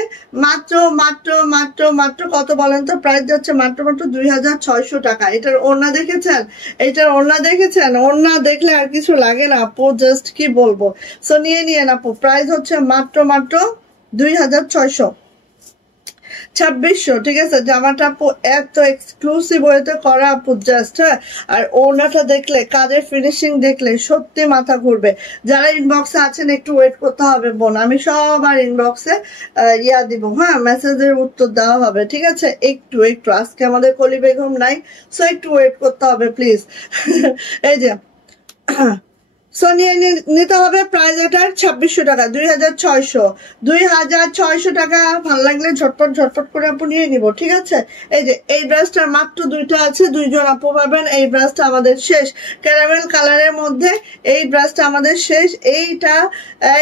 মাত্র মাত্র মাত্র মাত্র কত বলেন তো? প্রাইস যাচ্ছে মাত্র মাত্র 2600 টাকা। এটার ওড়না দেখেছেন? এটার ওড়না দেখেছেন? ওড়না দেখলে আর কিছু লাগে না আপু, জাস্ট কি বলবো। সো নিয়ে নিয়েন আপু, প্রাইস হচ্ছে মাত্র মাত্র 2600, 2600, ঠিক আছে। জামাটা আপু এত এক্সক্লুসিভ ওয়েতে করা আপু, জাস্ট। হ্যাঁ, আর ওড়নাটা দেখলে, কাজের ফিনিশিং দেখলে সত্যি মাথা ঘুরবে। যারা ইনবক্সে আছেন একটু ওয়েট করতে হবে বোন, আমি সবার ইনবক্সে ইয়া দিব, হ্যাঁ, মেসেজের উত্তর দেওয়া হবে, ঠিক আছে। একটু একটু আজকে আমাদের কলি বেগম নাই, সো একটু ওয়েট করতে হবে প্লিজ। এই যে সো নিয়ে নিতে হবে, প্রাইস এটার 2600 টাকা, 2600 টাকা। ভালো লাগলে ঝটপট ঝটপট করে আপু নিয়ে নিব, ঠিক আছে। এই যে এই ব্রাশটার মাত্র 2টা আছে, 2জন আপু পাবেন। এই ব্রাশটা আমাদের শেষ, ক্যারামেল কালারের মধ্যে এই ব্রাশটা আমাদের শেষ। এইটা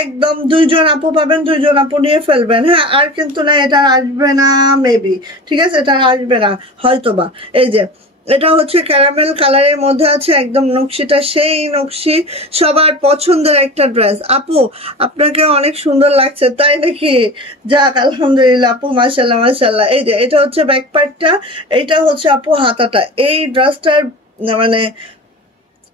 একদম 2জন আপু পাবেন, 2জন আপু নিয়ে ফেলবেন। হ্যাঁ, আর কিন্তু না, এটা আসবে না মেবি, ঠিক আছে, এটা আসবে না হয়তোবা। এই যে এটা হচ্ছে ক্যারামেল কালারের মধ্যে আছে, একদম নকশিটা সেই নকশি, সবার পছন্দের একটা ড্রেস। আপু আপনাকে অনেক সুন্দর লাগছে, তাই নাকি? যাক আলহামদুলিল্লাহ আপু, মাশাল্লাহ মাশাল্লাহ। এই যে এটা হচ্ছে ব্যাক পার্টটা, এটা হচ্ছে আপু হাতাটা। এই ড্রেসটার মানে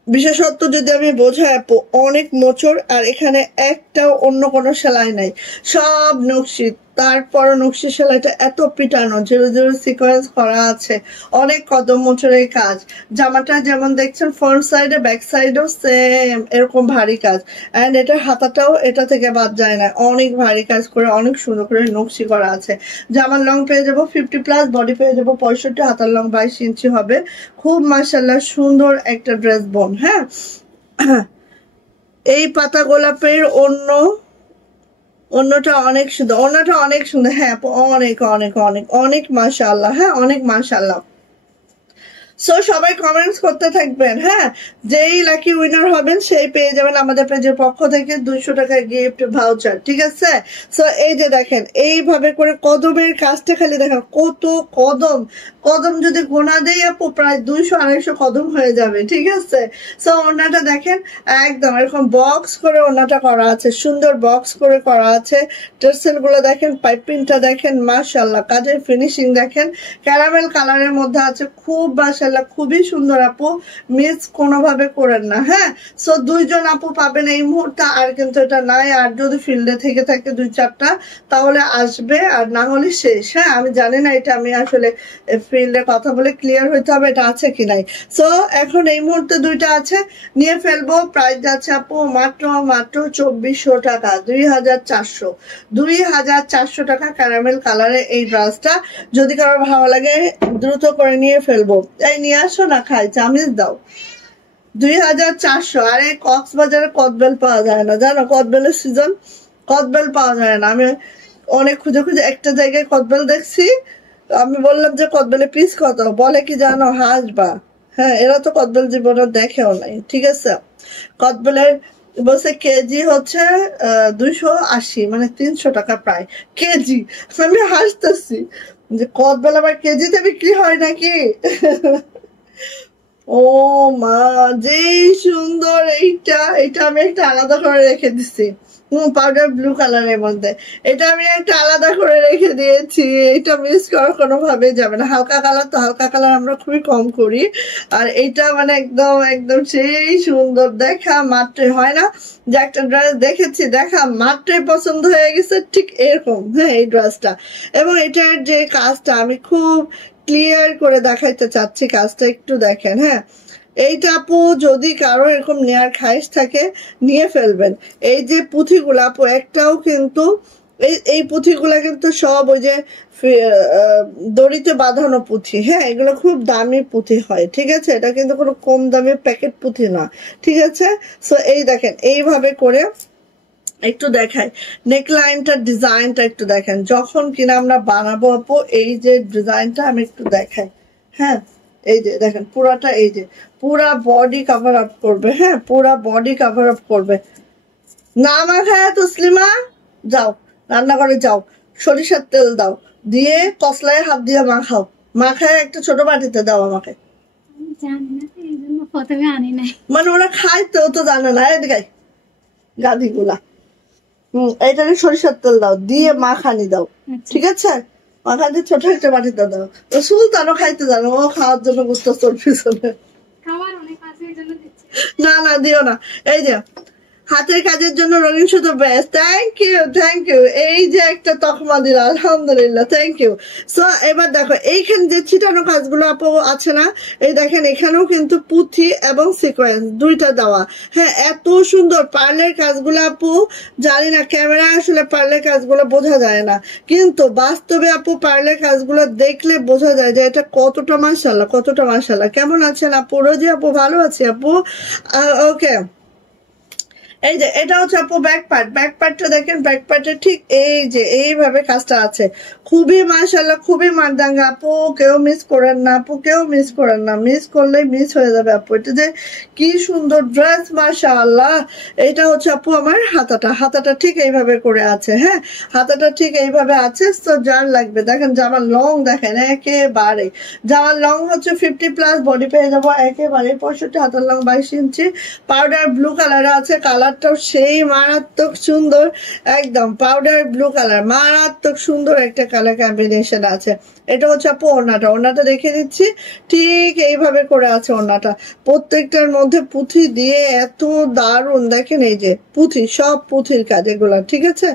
বিশেষত্ব যদি আমি বোঝাই আপু, অনেক মোচড়, আর এখানে একটাও অন্য কোনো সেলাই নাই, সব নকশি। তারপর নকশি সেলাইটা এত পিটানো, 0 0 সিকোয়েন্স করা আছে, অনেক কদম মোচড়ের কাজ। জামাটা যেমন দেখছেন ফ্রন্ট সাইডে, ব্যাক সাইডেও সেম এরকম ভারী কাজ, অ্যান্ড এটার হাতাটাও এটা থেকে বাদ যায় না, অনেক ভারী কাজ করে অনেক সুন্দর করে নকশি করা আছে। জামার লং পেয়ে যাবো 50+, বডি পেয়ে যাবো 65, হাতার লং 22 ইঞ্চি হবে। খুব মাশাল্লাহ সুন্দর একটা ড্রেস বোন। হ্যাঁ, এই পাতা গোলাপের অন্যটা অনেক সুন্দর, অন্যটা অনেক সুন্দর। হ্যাঁ, অনেক অনেক অনেক অনেক মাশাআল্লাহ। হ্যাঁ, অনেক মাশাআল্লাহ। সো সবাই কমেন্টস করতে থাকবেন। হ্যাঁ, যেই লাকি উইনার হবেন সেই পেয়ে যাবেন আমাদের পেজের পক্ষ থেকে 200 টাকা গিফট ভাউচার, ঠিক আছে। সো এই যে দেখেন, এইভাবে করে কদমের কাজটা খালি দেখেন, কত কদম, কদম যদি গোনা দেই আপু প্রায় 200-250 কদম হয়ে যাবে, ঠিক আছে। সো ওনাটা দেখেন, একদম এরকম বক্স করে ওনাটা করা আছে, সুন্দর বক্স করে করা আছে। টার্সেল গুলো দেখেন, পাইপিংটা দেখেন, মাশাআল্লাহ, কাজের ফিনিশিং দেখেন, ক্যারামেল কালারের মধ্যে আছে, খুব মাশাআল্লাহ, খুবই সুন্দর আপু, মিস কোনোভাবে করেন না। হ্যাঁ, সো 2জন আপু পাবেন এই মুহূর্তে, আর কিন্তু এটা নাই। আর যদি ফিল্ডে থেকে থাকে 2-4টা তাহলে আসবে, আর না হলে শেষ। হ্যাঁ, আমি জানি না, এটা আমি আসলে ফিল্ডে কথা বলে ক্লিয়ার হইতে হবে এটা আছে কি নাই। সো এখন এই মুহূর্তে 2টা আছে, নিয়ে ফেলবো। প্রাইস যাচ্ছে আপু মাত্র মাত্র 2400 টাকা, 2400 টাকা ক্যারামেল কালারে এই ড্রেসটা। যদি কারো ভালো লাগে দ্রুত করে নিয়ে ফেলবো। এই নিয়ে আসো না, খাই চামিচ দাও। 2400। আর এই কক্সবাজারে কদবেল পাওয়া যায় না, জানো, কদবেলের সিজন, কদবেল পাওয়া যায় না। আমি অনেক খুঁজে খুঁজে একটা জায়গায় কদবেল দেখছি, আমি বললাম যে কদবেলের পিস কত, বলে কি জানো, হাসবা। হ্যাঁ, এরা তো কদবেল জীবনে দেখেও নাই, ঠিক আছে। কদবেলের বলছে কেজি হচ্ছে 280, মানে 300 টাকা প্রায় কেজি। আমি হাসতেছি যে কদবেল আবার কেজিতে বিক্রি হয় নাকি। ও মা, যেই সুন্দর এইটা, এটা আমি একটা আলাদা করে রেখে দিছি। পাউডার ব্লু কালারের মধ্যে এটা আমি একটা আলাদা করে রেখে দিয়েছি। এটা মিস করার কোনোভাবেই যাবে না। হালকা কালার তো, হালকা কালার আমরা খুবই কম করি। আর এটা মানে একদম একদম সেই সুন্দর, দেখা মাত্রই হয় না যে একটা ড্রেস দেখেছি, দেখা মাত্রই পছন্দ হয়ে গেছে, ঠিক এরকম। হ্যাঁ, এই ড্রেসটা এবং এটার যে কাজটা আমি খুব ক্লিয়ার করে দেখাইতে চাচ্ছি, কাজটা একটু দেখেন। হ্যাঁ, এইটা আপু যদি কারো এরকম নেয়ার খাইশ থাকে নিয়ে ফেলবেন। এই যে পুঁথিগুলা আপু একটাও কিন্তু এই পুঁথিগুলা কিন্তু সব ওই যে দড়িতে বাঁধানো পুঁথি। হ্যাঁ, এগুলো খুব দামি পুঁথি হয়, ঠিক আছে? এটা কিন্তু কোনো কম দামি প্যাকেট পুঁথি না, ঠিক আছে? সো এই দেখেন এইভাবে করে একটু দেখাই, নেকলাইনটার ডিজাইনটা একটু দেখেন। যখন কিনা আমরা বানাবো আপু, এই যে ডিজাইনটা আমি একটু দেখাই। হ্যাঁ, এই যে দেখেন পুরাটা, এই যে পুরা বডি কভার আপ করবে। হ্যাঁ, পুরা বডি কভার আপ করবে। না মাখায় তসলিমা, যাও রান্নাঘরে যাও, সরিষার তেল দাও, দিয়ে কসলায় হাত দিয়ে মাখাও, মাখায় একটা ছোট বাটিতে দাও আমাকে। মানে ওরা খায় তো, তো জানে না, এদিকে গাদিগুলা। এইটাকে সরিষার তেল দাও, দিয়ে মাখানি দাও, ঠিক আছে? মাখানি ছোট একটা বাটিতে দাও। ও সুলতানও খাইতে জানো, ও খাওয়ার জন্য বুঝতে তোর পিছনে। না না, দিও না। এই যে হাতের কাজের জন্য রঙিন সুতো best. Thank you, thank you. এই যে একটা তকমা দিল, আলহামদুলিল্লাহ, থ্যাংক ইউ। সো এবার দেখো এইখানে যে ছিটানো কাজগুলো আপু আছে না, এই দেখেন এখানেও কিন্তু পুঁথি এবং সিকোয়েন্স দুইটা দেওয়া। হ্যাঁ, এত সুন্দর পার্লের কাজগুলো আপু, জানি না ক্যামেরা আসলে পার্লের কাজগুলো বোঝা যায় না, কিন্তু বাস্তবে আপু পার্লের কাজগুলো দেখলে বোঝা যায় যে এটা কতটা মাশাআল্লাহ, কতটা মাশাআল্লাহ। কেমন আছেন আপু? রোজি আপু ভালো আছি আপু। ওকে, এই যে এটা হচ্ছে আপু ব্যাক পার্ট। ব্যাক পার্টটা দেখেন, ব্যাক পার্টে ঠিক এই যে এইভাবে কাজটা আছে। খুবই মাশাআল্লাহ, খুবই মারদাঙ্গা আপু, কেউ মিস করেন না আপু, কেউ মিস করেন না, মিস করলেই মিস হয়ে যাবে আপু। এটা যে কি সুন্দর ড্রেস, মাশাআল্লাহ। এটা হচ্ছে আপু আমার হাতাটা, হাতাটা ঠিক এইভাবে করে আছে। হ্যাঁ, হাতাটা ঠিক এইভাবে আছে। তো যার লাগবে দেখেন, জামার লং দেখেন একেবারে, জামার লং হচ্ছে 50+, বডি পেয়ে যাবো একেবারে 65, হাতার লং 22 ইঞ্চি। পাউডার ব্লু কালারে আছে, কালারটাও সেই মারাত্মক সুন্দর, একদম পাউডার ব্লু কালার, মারাত্মক সুন্দর একটা কালার কম্বিনেশন আছে। এটা হচ্ছে আপু ওড়নাটা, ওড়নাটা দেখে দিচ্ছি, ঠিক এইভাবে করে আছে ওড়নাটা। প্রত্যেকটার মধ্যে পুঁথি দিয়ে এত দারুণ, দেখেন এই যে পুঁথি, সব পুঁথির কাজ এগুলা, ঠিক আছে?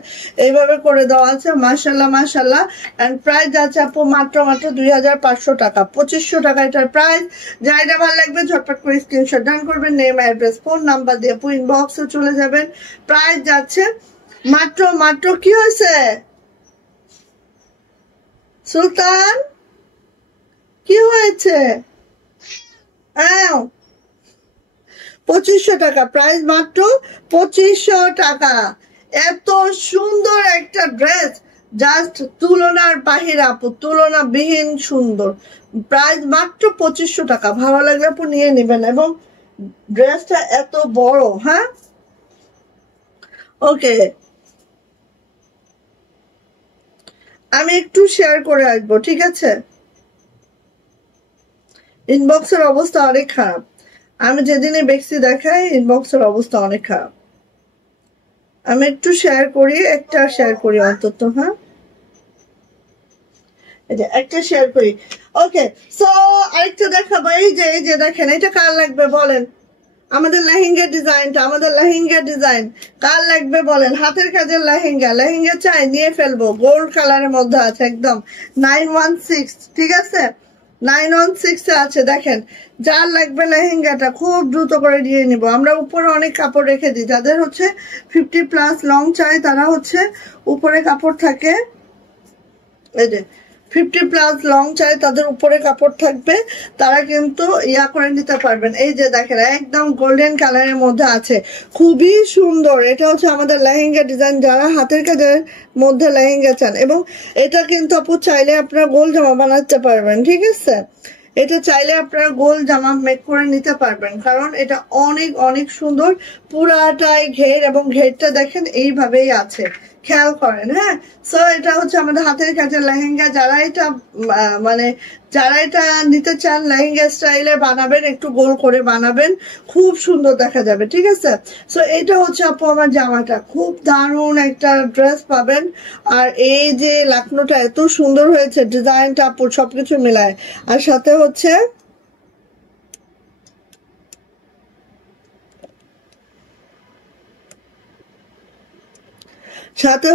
এইভাবে করে দেওয়া আছে, মাশাআল্লাহ মাশাআল্লাহ। এন্ড প্রাইস আছে আপু মাত্র 2500 টাকা, 2500 টাকা এটার প্রাইস। যাইটা ভালো লাগবে ঝটপট করে স্ক্রিনশট ডান করবেন, নেম, অ্যাড্রেস, ফোন নাম্বার দিয়ে আপু ইনবক্সে চলে যাবেন। প্রাইস যাচ্ছে মাত্র কি হয়েছে সুলতান, কি হয়েছে? 2500 টাকা প্রাইস, মাত্র 2500 টাকা। এত সুন্দর একটা ড্রেস, জাস্ট তুলনার বাহিরে আপু, তুলনাবিহীন সুন্দর। প্রাইস মাত্র 2500 টাকা। ভালো লাগলে আপু নিয়ে নেবেন। এবং ড্রেসটা এত বড়। হ্যাঁ, ওকে, আমি একটু শেয়ার করে আসবো, ঠিক আছে? ইনবক্সের অবস্থা অনেক খারাপ, আমি যেদিনে বেক্সি দেখাই ইনবক্সের অবস্থা অনেক খারাপ। আমি একটু শেয়ার করি, একটা শেয়ার করি অন্তত। হ্যাঁ, একটা শেয়ার করি। ওকে, সো আরেকটা দেখাবো। এই যে দেখেন, এটা কার লাগবে বলেন? আমাদের লেহেঙ্গা ডিজাইনটা, আমাদের লেহেঙ্গা ডিজাইন কার লাগবে বলেন? হাতের কাজের লেহেঙ্গা, লেহেঙ্গা চাই নিয়ে ফেলবো। গোল্ড কালারের মধ্যে আছে, একদম 916, ঠিক আছে? 916 আছে। দেখেন, যার লাগবে লেহেঙ্গাটা খুব দ্রুত করে নিয়ে নিব। আমরা উপরে অনেক কাপড় রেখে দিই, যাদের হচ্ছে 50+ লং চাই তারা হচ্ছে উপরে কাপড় থাকে, এই যে 50+ লং চাই তাদের উপরে কাপড় থাকবে, তারা কিন্তু ইয়া করে নিতে পারবেন। এই যে দেখেন একদম গোল্ডেন কালারের মধ্যে আছে, খুবই সুন্দর। এটা হচ্ছে আমাদের লেহেঙ্গা ডিজাইন, যারা হাতের কাজের মধ্যে লেহেঙ্গা চান। এবং এটা কিন্তু আপু চাইলে আপনারা গোল জামা বানাতে পারবেন, ঠিক আছে? এটা চাইলে আপনারা গোল জামা মেক করে নিতে পারবেন, কারণ এটা অনেক অনেক সুন্দর। পুরাটাই ঘের, এবং ঘেরটা দেখেন এইভাবেই আছে, খেয়াল করেন। হ্যাঁ, সো এটা হচ্ছে আমাদের হাতের কাজের লেহেঙ্গা। যারা এটা মানে যারা এটা নিতে চান লেহেঙ্গা স্টাইলে বানাবেন, একটু গোল করে বানাবেন, খুব সুন্দর দেখা যাবে। ঠিক আছে, সো এটা হচ্ছে আপু আমার জামাটা, খুব দারুণ একটা ড্রেস পাবেন। আর এই যে লাকনোটা এত সুন্দর হয়েছে, ডিজাইনটা আপু সবকিছু মিলায়। আর সাথে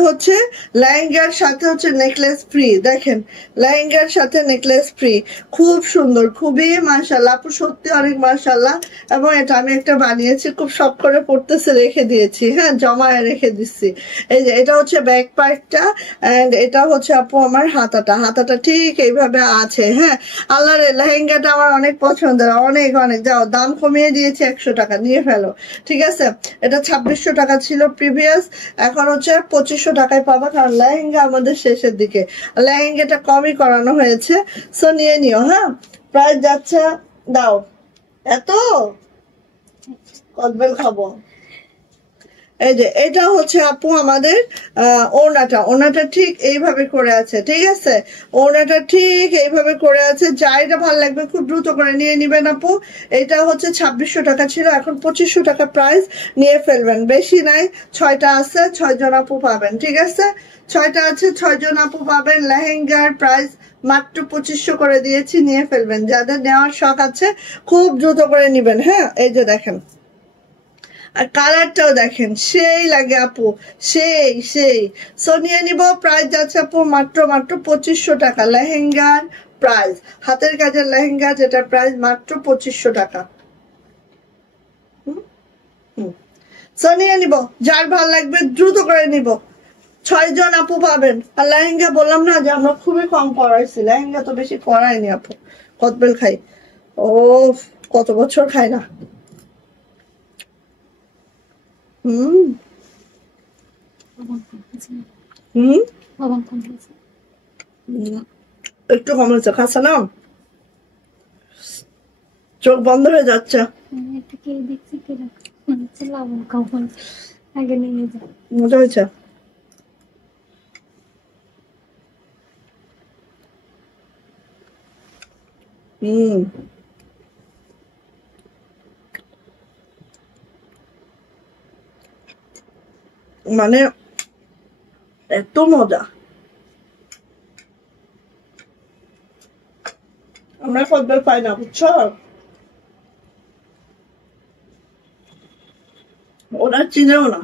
হচ্ছে লেহেঙ্গার সাথে হচ্ছে নেকলেস ফ্রি। দেখেন লেহেঙ্গার সাথে নেকলেস ফ্রি, খুব সুন্দর, খুবই মাশাআল্লাহ আপু, সত্যি অনেক মাশাআল্লাহ। এবং এটা আমি একটা বানিয়েছি, খুব শখ করে পড়তেছে, রেখে দিয়েছি। হ্যাঁ, জমায় রেখে দিচ্ছি। এই যে এটা হচ্ছে ব্যাক পার্টটা, এন্ড এটা হচ্ছে আপু আমার হাতাটা ঠিক এইভাবে আছে। হ্যাঁ, আল্লাহর লেহেঙ্গাটা আমার অনেক পছন্দের, অনেক অনেক। যাও, দাম কমিয়ে দিয়েছি 100 টাকা, নিয়ে ফেলো। ঠিক আছে, এটা 2600 টাকা ছিল প্রিভিয়াস, এখন হচ্ছে 2500 টাকায় পাবা, কারণ লেহেঙ্গা আমাদের শেষের দিকে, লেহেঙ্গাটা কমই করানো হয়েছে। সো নিয়ে নিও। হ্যাঁ, প্রাইস যাচ্ছে, দাও এত কদবেল খাবো। এই যে এটা হচ্ছে আপু আমাদের ওড়নাটা ঠিক এইভাবে করে আছে। ঠিক আছে, ওড়নাটা ঠিক এইভাবে করে আছে। যা এটা ভালো লাগবে খুব দ্রুত করে নিয়ে নিবেন আপু। এটা হচ্ছে 2600 টাকা ছিল, এখন 2500 টাকা প্রাইস, নিয়ে ফেলবেন। বেশি নাই, 6টা আছে, 6 জন আপু পাবেন। ঠিক আছে, 6টা আছে, 6 জন আপু পাবেন। লেহেঙ্গার প্রাইস মাত্র 2500 করে দিয়েছি, নিয়ে ফেলবেন। যাদের নেওয়ার শখ আছে খুব দ্রুত করে নিবেন। হ্যাঁ, এই যে দেখেন, আর কালারটাও দেখেন, সেই লাগে আপু, সেই সো নিয়ে নিব। প্রাইস যাচ্ছে আপু মাত্র 2500 টাকা। লেহেঙ্গার প্রাইস, হাতের কাজের লেহেঙ্গা, যেটা প্রাইস মাত্র 2500 টাকা। সো নিয়ে নিব, যার ভাল লাগবে দ্রুত করে নিব। 6 জন আপু পাবেন। আর লেহেঙ্গা বললাম না যে আমরা খুবই কম পরাইছি, লেহেঙ্গা তো বেশি পরাইনি আপু, কদবেল খাই। ও, কত বছর খাই না। একটু কমেছে, খাচ্ছে না, চোখ বন্ধ হয়ে যাচ্ছে। মজা হয়েছে। মানে এত মজা, আমরা কদবেল পাই না, বুঝছো? ওরা চিনেও না।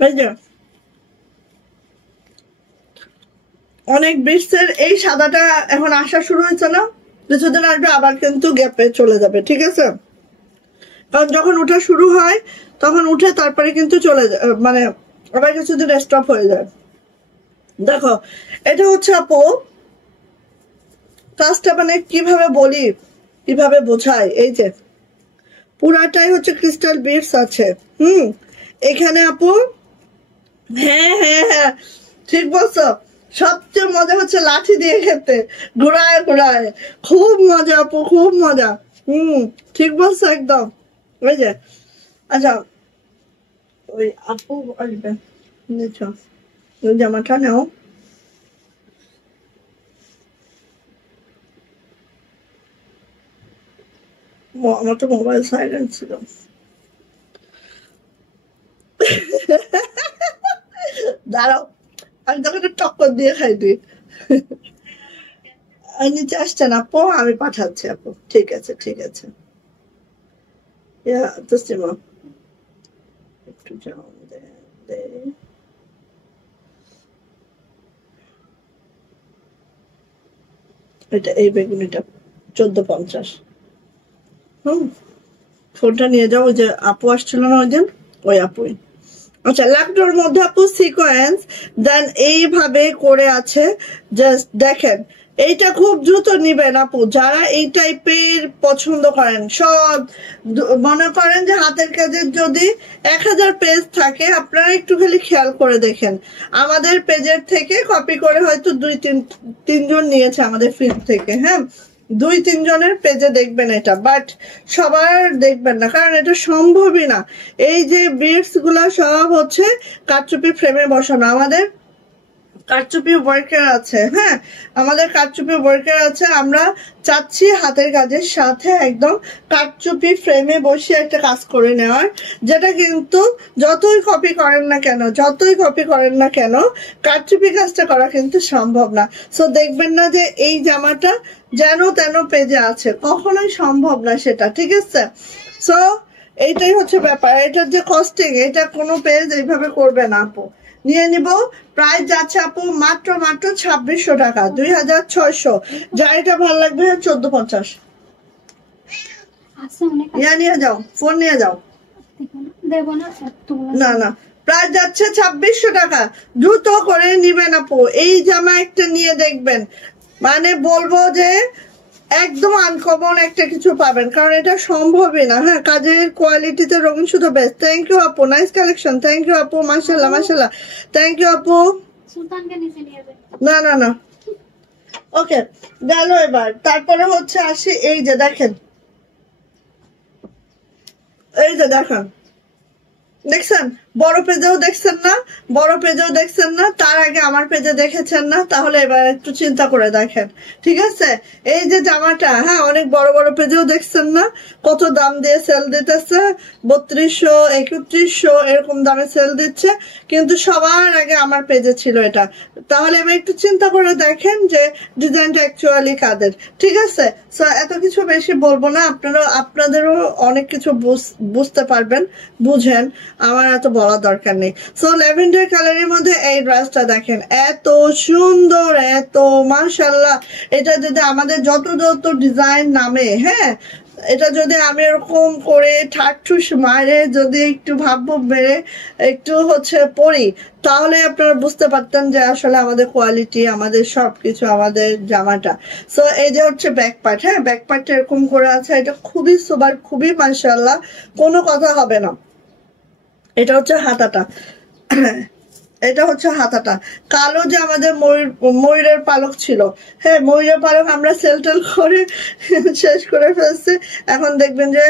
এই যে অনেক বৃষ্টির এই সাদাটা এখন আসা শুরু হয়েছে না, কিছুদিন আসবে আবার কিন্তু গ্যাপে চলে যাবে। ঠিক আছে, কারণ যখন উঠা শুরু হয় তখন উঠে তারপরে কিন্তু চলে যায়, মানে আবার কিছুদিন স্টপ হয়ে যায়। দেখো এটা হচ্ছে আপু কাজটা, মানে কিভাবে বলি, কিভাবে বোঝাই, এই যে পুরাটাই হচ্ছে ক্রিস্টাল বিটস আছে। এখানে আপু, হ্যাঁ ঠিক বলছো। সবচেয়ে মজা হচ্ছে লাঠি দিয়ে খেতে, ঘুরায় ঘুরায়, খুব মজা আপু, খুব মজা। ঠিক বলছো একদম। ওই যে আচ্ছা, ওই আপু আসবে, বুঝছো, ওই জামাটা নাও। আমার তো মোবাইল সাইলেন্ট ছিল। দাঁড়াও, আমি তোকে একটু টক্কর দিয়ে খাইনি। নিচে আসছেন আপু, আমি পাঠাচ্ছি আপু। ঠিক আছে, ঠিক আছে। তসলিমা একটু যাও, এটা এই বেগুনিটা 1450। ফোনটা নিয়ে যাও, ওই যে আপু আসছিল না ওই দিন, ওই আপুই। আচ্ছা, লাকডোর মধ্যে আপু সিকোয়েন্স দেন এইভাবে করে আছে, জাস্ট দেখেন। এইটা খুব দ্রুত নিবেন আপু, যারা এই টাইপের পছন্দ করেন। সব মনে করেন যে হাতের কাজের যদি 1000 পেজ থাকে, আপনারা একটু খালি খেয়াল করে দেখেন, আমাদের পেজের থেকে কপি করে হয়তো 2-3 জন নিয়েছে আমাদের ফিল্ড থেকে। হ্যাঁ, 2-3 জনের পেজে দেখবেন এটা, বাট সবার দেখবেন না, কারণ এটা সম্ভবই না। এই যে বিটস গুলা সব হচ্ছে কারচুপি ফ্রেমে বসানো। আমাদের কারচুপি ওয়ার্কার আছে, হ্যাঁ আমাদের কারচুপি ওয়ার্কার আছে। আমরা চাচ্ছি হাতের কাজের সাথে একদম কারচুপি ফ্রেমে বসে একটা কাজ করে নেওয়ার, যেটা কিন্তু যতই কপি করেন না কেন কারচুপি কাজটা করা কিন্তু সম্ভব না। সো দেখবেন না যে এই জামাটা যেন তেন পেজে আছে, কখনোই সম্ভব না সেটা, ঠিক আছে? সো এইটাই হচ্ছে ব্যাপার। এটার যে কস্টিং, এটা কোনো পেজ এইভাবে করবে না আপু। নিয়ে নিব, প্রাইস যাচ্ছে আপু মাত্র 2600 টাকা, 2600। যার এটা ভালো লাগবে 1450। নিয়ে যাও, ফোন নিয়ে যাও। না প্রাইস যাচ্ছে 2600 টাকা, দ্রুত করে নিবেন আপু। এই জামা একটা নিয়ে দেখবেন, মানে বলবো যে একদম আনকমন একটা কিছু পাবেন, কারণ এটা সম্ভবই না। হ্যাঁ, কাজের কোয়ালিটিতে রঙিন শুধু বেস্ট। থ্যাংক ইউ আপু, নাইস কালেকশন। থ্যাংক ইউ আপু, মাশাআল্লাহ মাশাআল্লাহ, থ্যাংক ইউ আপু। না ওকে, গেল এবার। তারপরে হচ্ছে আসি, এই যে দেখেন, এই যে দেখেন, দেখছেন বড় পেজেও দেখছেন না, তার আগে আমার পেজে দেখেছেন না, তাহলে এবার একটু চিন্তা করে দেখেন, ঠিক আছে? এই যে জামাটা, হ্যাঁ অনেক বড় পেজেও দেখছেন না, কত দাম দিয়ে সেল দিতেছে, 3200 3100 এরকম দামে সেল দিচ্ছে, কিন্তু সবার আগে আমার পেজে ছিল এটা। তাহলে এবার একটু চিন্তা করে দেখেন যে ডিজাইনটা অ্যাকচুয়ালি কাদের, ঠিক আছে? সো এত কিছু বেশি বলবো না, আপনাদেরও অনেক কিছু বুঝতে পারবেন, বুঝেন, আমার এত বলার দরকার নেই। সো ল্যাভেন্ডার কালারের মধ্যে এই ড্রেসটা দেখেন, এত সুন্দর, এত মাশাআল্লাহ। এটা যদি আমাদের যত ডিজাইন নামে, হ্যাঁ এটা যদি আমি এরকম করে ঠাট্ঠুস মারে যদি একটু ভাববো বেড়ে একটু হচ্ছে পরি, তাহলে আপনারা বুঝতে পারতেন যে আসলে আমাদের কোয়ালিটি, আমাদের সবকিছু, আমাদের জামাটা। সো এই যে হচ্ছে ব্যাক পার্ট, হ্যাঁ ব্যাক পার্টটা এরকম করে আছে, এটা খুবই সুপার, খুবই মাশাআল্লাহ, কোনো কথা হবে না। এটা হচ্ছে হাতাটা, এটা হচ্ছে হাতাটা। কালো যে আমাদের ময়ূরের পালক ছিল, হ্যাঁ ময়ূরের পালক আমরা সেল করে শেষ করে ফেলছি। এখন দেখবেন যে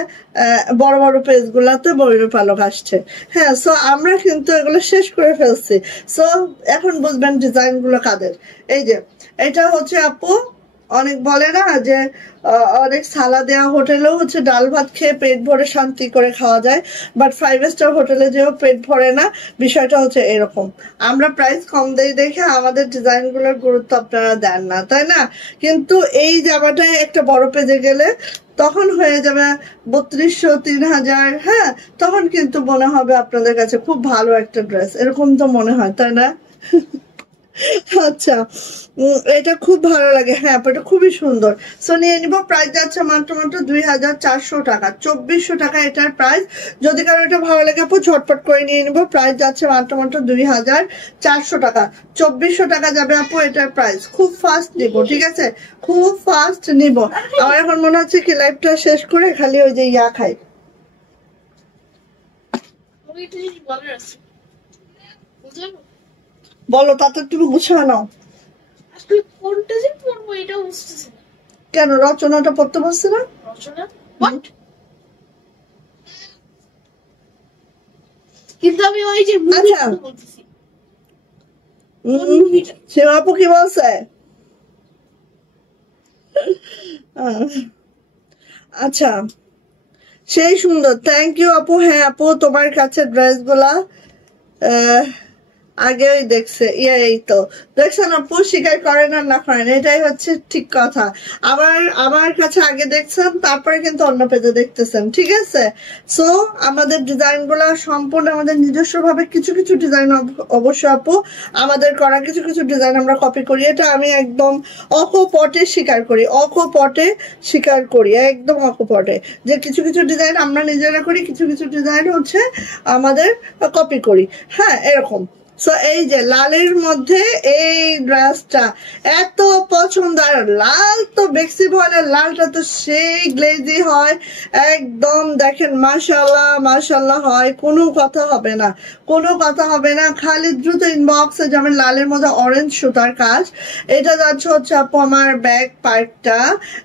বড় পেজ গুলাতে ময়ূরের পালক আসছে, হ্যাঁ। সো আমরা কিন্তু এগুলো শেষ করে ফেলছি। সো এখন বুঝবেন ডিজাইন গুলো কাদের। এই যে এটা হচ্ছে আপু, অনেক বলে না যে অনেক সালা দেওয়া হোটেলেও হচ্ছে ডাল ভাত খেয়ে পেট ভরে শান্তি করে খাওয়া যায়, বাট 5 স্টার হোটেলে যেও পেট ভরে না, বিষয়টা হচ্ছে এরকম। আমরা প্রাইস কম দেই দেখে আমাদের ডিজাইন গুলোর গুরুত্ব আপনারা দেন না, তাই না? কিন্তু এই জামাটায় একটা বড় পেজে গেলে তখন হয়ে যাবে 3200 3000, হ্যাঁ তখন কিন্তু মনে হবে আপনাদের কাছে খুব ভালো একটা ড্রেস, এরকম তো মনে হয়, তাই না? আচ্ছা, এটা খুব ভালো লাগে, হ্যাঁ এটা খুবই সুন্দর। সো নিয়ে নিব, প্রাইস যাচ্ছে মাত্র 2400 টাকা, 2400 টাকা এটার প্রাইস। যদি কারো এটা ভালো লাগে আপু ঝটপট করে নিয়ে নিব, প্রাইস যাচ্ছে মাত্র 2400 টাকা, 2400 টাকা যাবে আপু এটার প্রাইস। খুব ফাস্ট নিব, ঠিক আছে, খুব ফাস্ট নিব। আমার এখন মনে হচ্ছে কি লাইভটা শেষ করে খালি ওই যে ইয়া খাই। বলো, তাতে তুমি গুছিয়ে নাও। কেন রচনাটা পড়তে পারছি না? কিন্তু আমি ওই যে সীমা আপু কি বলছে? আচ্ছা, সেই সুন্দর, থ্যাংক ইউ আপু। হ্যাঁ আপু, তোমার কাছে ড্রেস গুলা আগেই দেখছে, এই তো দেখছেন আপু, স্বীকার করেন আর না করেন, এটাই হচ্ছে ঠিক কথা। আবার আমার কাছে আগে দেখছেন, তারপরে কিন্তু অন্য পেজে দেখতেছেন, ঠিক আছে? সো আমাদের ডিজাইন গুলা সম্পূর্ণ আমাদের নিজস্ব ভাবে, কিছু ডিজাইন অবশ্য আপু আমাদের করা, কিছু ডিজাইন আমরা কপি করি, এটা আমি একদম অকপটে স্বীকার করি, একদম অকপটে, যে কিছু ডিজাইন আমরা নিজেরা করি, কিছু ডিজাইন হচ্ছে আমাদের কপি করি, হ্যাঁ এরকম। সো এই যে লালের মধ্যে এই ড্রেসটা এত পছন্দ, আর লাল তো বেক্সি ভয়েলের লালটা তো সেই গ্লেজি হয় একদম। দেখেন মাশাআল্লাহ মাশাআল্লাহ হয়, কোনো কথা হবে না, কোনো কথা হবে না। খালি দ্রুত ইনবক্সে যাবেন। লালের মধ্যে অরেঞ্জ সুতার কাজ, এটা যাচ্ছে হচ্ছে আপু আমার ব্যাক পার্টটা।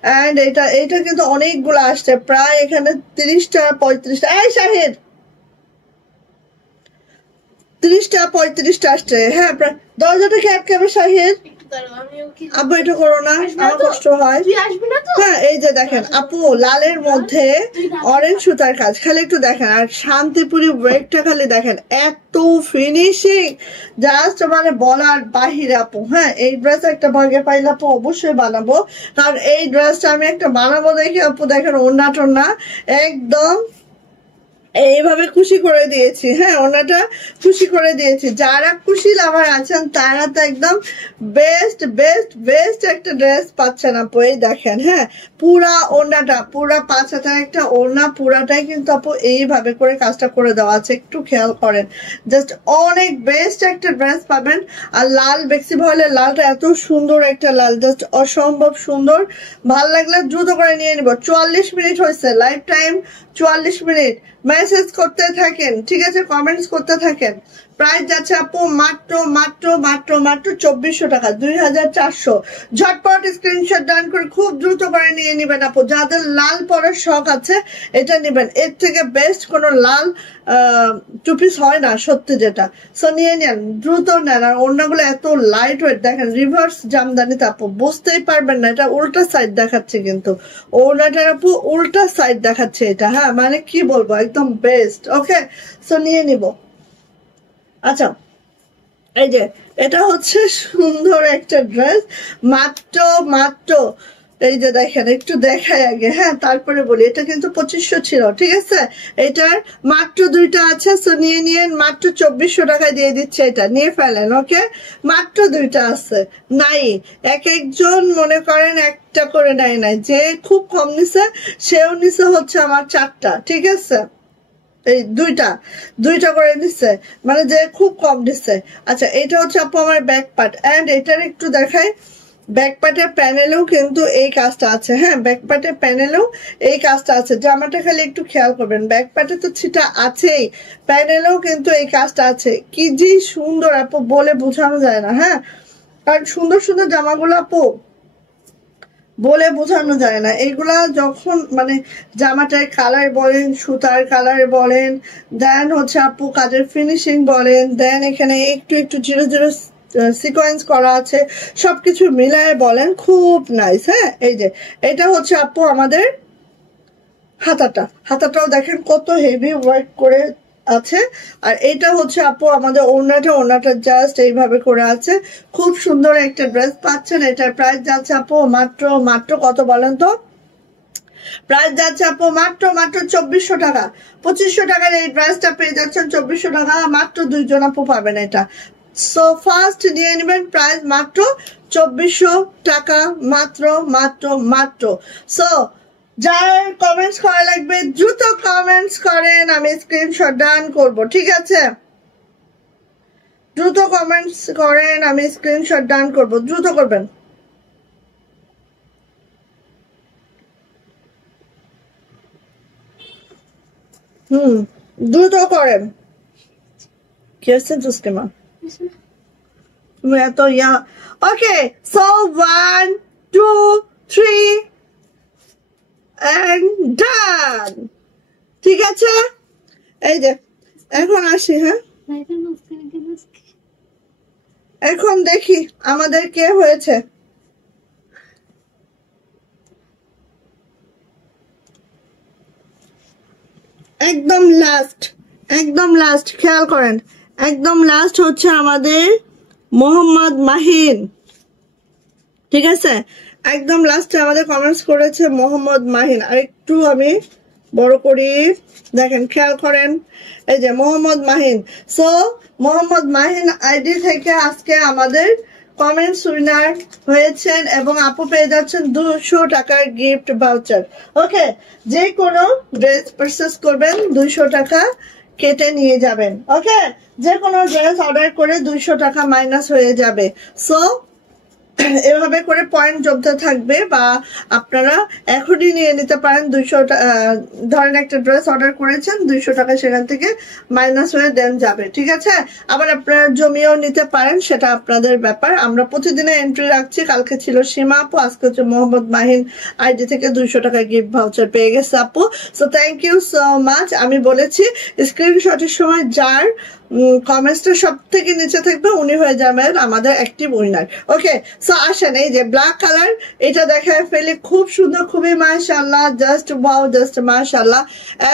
অ্যান্ড এটা কিন্তু অনেকগুলো আসছে, প্রায় এখানে 30টা 35টা, এই শাহিদ 30টা 35টা আসছে। হ্যাঁ, দরজাটা কি আটকাবে শাহিদ? আপু এটা করো না, আমার কষ্ট হয়। হ্যাঁ এই যে দেখেন আপু লালের মধ্যে অরেঞ্জ সুতার কাজ, খালি একটু দেখেন। আর শান্তিপুরি ওয়েটটা খালি দেখেন, এত ফিনিশিং জাস্ট মানে বলার বাহিরে আপু। হ্যাঁ এই ড্রেস একটা ভাগে পাইলে আপু অবশ্যই বানাবো, কারণ এই ড্রেসটা আমি একটা বানাবো দেখে আপু দেখেন ওড়না টোড়না একদম এইভাবে খুশি করে দিয়েছি। হ্যাঁ ওনাটা খুশি করে দিয়েছি। যারা খুশি লাভার আছেন তারা তো একদম বেস্ট বেস্ট বেস্ট একটা ড্রেস পাচ্ছেন আপু। এই দেখেন হ্যাঁ পুরা ওড়নাটা, পুরা 5 হাজার একটা ওড়না, পুরাটাই কিন্তু আপু এইভাবে করে কাজটা করে দেওয়া আছে, একটু খেয়াল করেন। জাস্ট অনেক বেস্ট একটা ড্রেস পাবেন। আর লাল বেক্সি ভয়েলের লালটা এত সুন্দর একটা লাল, জাস্ট অসম্ভব সুন্দর। ভাল লাগলে দ্রুত করে নিয়ে নিব। 44 মিনিট হয়েছে, লাইফ টাইম 44 মিনিট। মেসেজ করতে থাকেন, ঠিক আছে, কমেন্টস করতে থাকেন। প্রাইস যাচ্ছে আপু মাত্র মাত্র মাত্র মাত্র 2400 টাকা, 2400। ঝটপট স্ক্রিনশট ডান করে খুব দ্রুত করে নিয়ে নেবেন আপু। যাদের লাল পরার শখ আছে এটা নেবেন, এর থেকে বেস্ট কোনো লাল টু পিস হয় না সত্যি যেটা। সো নিয়ে নেন, দ্রুত নেন। আর ওড়নাগুলো এত লাইট ওয়েট, দেখেন রিভার্স জামদানিতে আপু বুঝতেই পারবেন না, এটা উল্টা সাইড দেখাচ্ছে, কিন্তু ওড়নাটার আপু উল্টা সাইড দেখাচ্ছে এটা। হ্যাঁ মানে কি বলবো, একদম বেস্ট। ওকে সো নিয়ে নিব। আচ্ছা এই যে এটা হচ্ছে সুন্দর একটা ড্রেস, মাত্র মাত্র এই যে দেখেন, একটু দেখাই আগে হ্যাঁ তারপরে বলি। এটা কিন্তু 2500 ছিল, ঠিক আছে, এটার মাত্র 2টা আছে। সো নিয়ে নিয়েন, মাত্র 2400 টাকায় দিয়ে দিচ্ছে, এটা নিয়ে ফেলেন। ওকে মাত্র 2টা আছে, নাই এক একজন মনে করেন একটা করে নেয় নাই, যে খুব কম নিছে সেও নিছে হচ্ছে আমার 4টা, ঠিক আছে, এই দুইটা করে নিচ্ছে, মানে যে খুব কম দিচ্ছে। আচ্ছা এটা হচ্ছে আপু আমার ব্যাক পার্ট, এন্ড এটার একটু দেখাই। ব্যাক পার্টের প্যানেলেও কিন্তু এই কাজটা আছে। হ্যাঁ ব্যাক পার্টের প্যানেলেও এই কাজটা আছে, জামাটা খালি একটু খেয়াল করবেন। ব্যাক পার্টে তো ছিটা আছেই, প্যানেলেও কিন্তু এই কাজটা আছে। কি যে সুন্দর আপু, বলে বোঝানো যায় না। হ্যাঁ কারণ সুন্দর সুন্দর জামাগুলো আপু বলে বোঝানো যায় না। এগুলা যখন মানে জামাটার কালার বলেন, সুতার কালার বলেন, দেন হচ্ছে আপু কাজের ফিনিশিং বলেন, দেন এখানে একটু একটু জিরো জিরো সিকোয়েন্স করা আছে, সবকিছু মিলায় বলেন, খুব নাইস। হ্যাঁ এই যে এটা হচ্ছে আপু আমাদের হাতাটাও দেখেন কত হেভি ওয়ার্ক করে আছে। আর এটা হচ্ছে আপু আমাদের ওড়নাটা জাস্ট এইভাবে করে আছে। খুব সুন্দর একটা ড্রেস পাচ্ছেন। এটার প্রাইস যাচ্ছে আপু মাত্র মাত্র কত বলেন তো? প্রাইস যাচ্ছে আপু মাত্র মাত্র 2400 টাকা। 2500 টাকার এই ড্রেসটা পেয়ে যাচ্ছেন 2400 টাকা, মাত্র 2 জন আপু পাবেন এটা। সো ফার্স্ট নিয়ে নেবেন, প্রাইস মাত্র 2400 টাকা, মাত্র মাত্র মাত্র। সো যার কমেন্টস করা লাগবে দ্রুত কমেন্টস করেন, আমি স্ক্রিনশট ডান করব, ঠিক আছে, দ্রুত কমেন্টস করেন, আমি স্ক্রিনশট ডান করব, দ্রুত করবেন। দ্রুত করেন। কি হচ্ছে জুস্কিমা, তুমি এত ইয়া। ওকে সো 1 2 3 and done, ঠিক আছে। এই যে এখন আসি, হ্যাঁ এখন দেখি আমাদের কে হয়েছে। একদম লাস্ট খেয়াল করেন, একদম লাস্ট হচ্ছে আমাদের মোহাম্মদ মাহিন, ঠিক আছে, একদম লাস্টে আমাদের কমেন্টস করেছে মোহাম্মদ মাহিন। আর একটু আমি বড় করি, দেখেন খেয়াল করেন, এই যে মোহাম্মদ মাহিন। সো মোহাম্মদ মাহিন আইডি থেকে আজকে আমাদের কমেন্টস উইনার হয়েছেন এবং আপু পেয়ে যাচ্ছেন 200 টাকার গিফট ভাউচার। ওকে যে কোনো ড্রেস পারচেস করবেন 200 টাকা কেটে নিয়ে যাবেন। ওকে, যে কোনো ড্রেস অর্ডার করে 200 টাকা মাইনাস হয়ে যাবে। সো এভাবে করে পয়েন্ট জমতে থাকবে, বা আপনারা এখনই নিয়ে নিতে পারেন। 200 ধরেন একটা ড্রেস অর্ডার করেছেন, 200 টাকা সেখান থেকে মাইনাস হয়ে দেন যাবে, ঠিক আছে। আবার আপনারা জমিয়েও নিতে পারেন, সেটা আপনাদের ব্যাপার। আমরা প্রতিদিনে এন্ট্রি রাখছি। কালকে ছিল সীমা আপু, আজকে হচ্ছে মোহাম্মদ মাহিন আইডি থেকে 200 টাকা গিফট ভাউচার পেয়ে গেছে আপু। So thank you so much. আমি বলেছি স্ক্রিনশটের সময় যার কমেন্টসটা সব থেকে নিচে থাকবে উনি হয়ে যাবেন আমাদের অ্যাক্টিভ উইনার। ওকে, সো আসেন, এই যে ব্ল্যাক কালার, এটা দেখায় ফেলে, খুব সুন্দর, খুবই মাশাআল্লাহ, জাস্ট ওয়াও, জাস্ট মাশাআল্লাহ।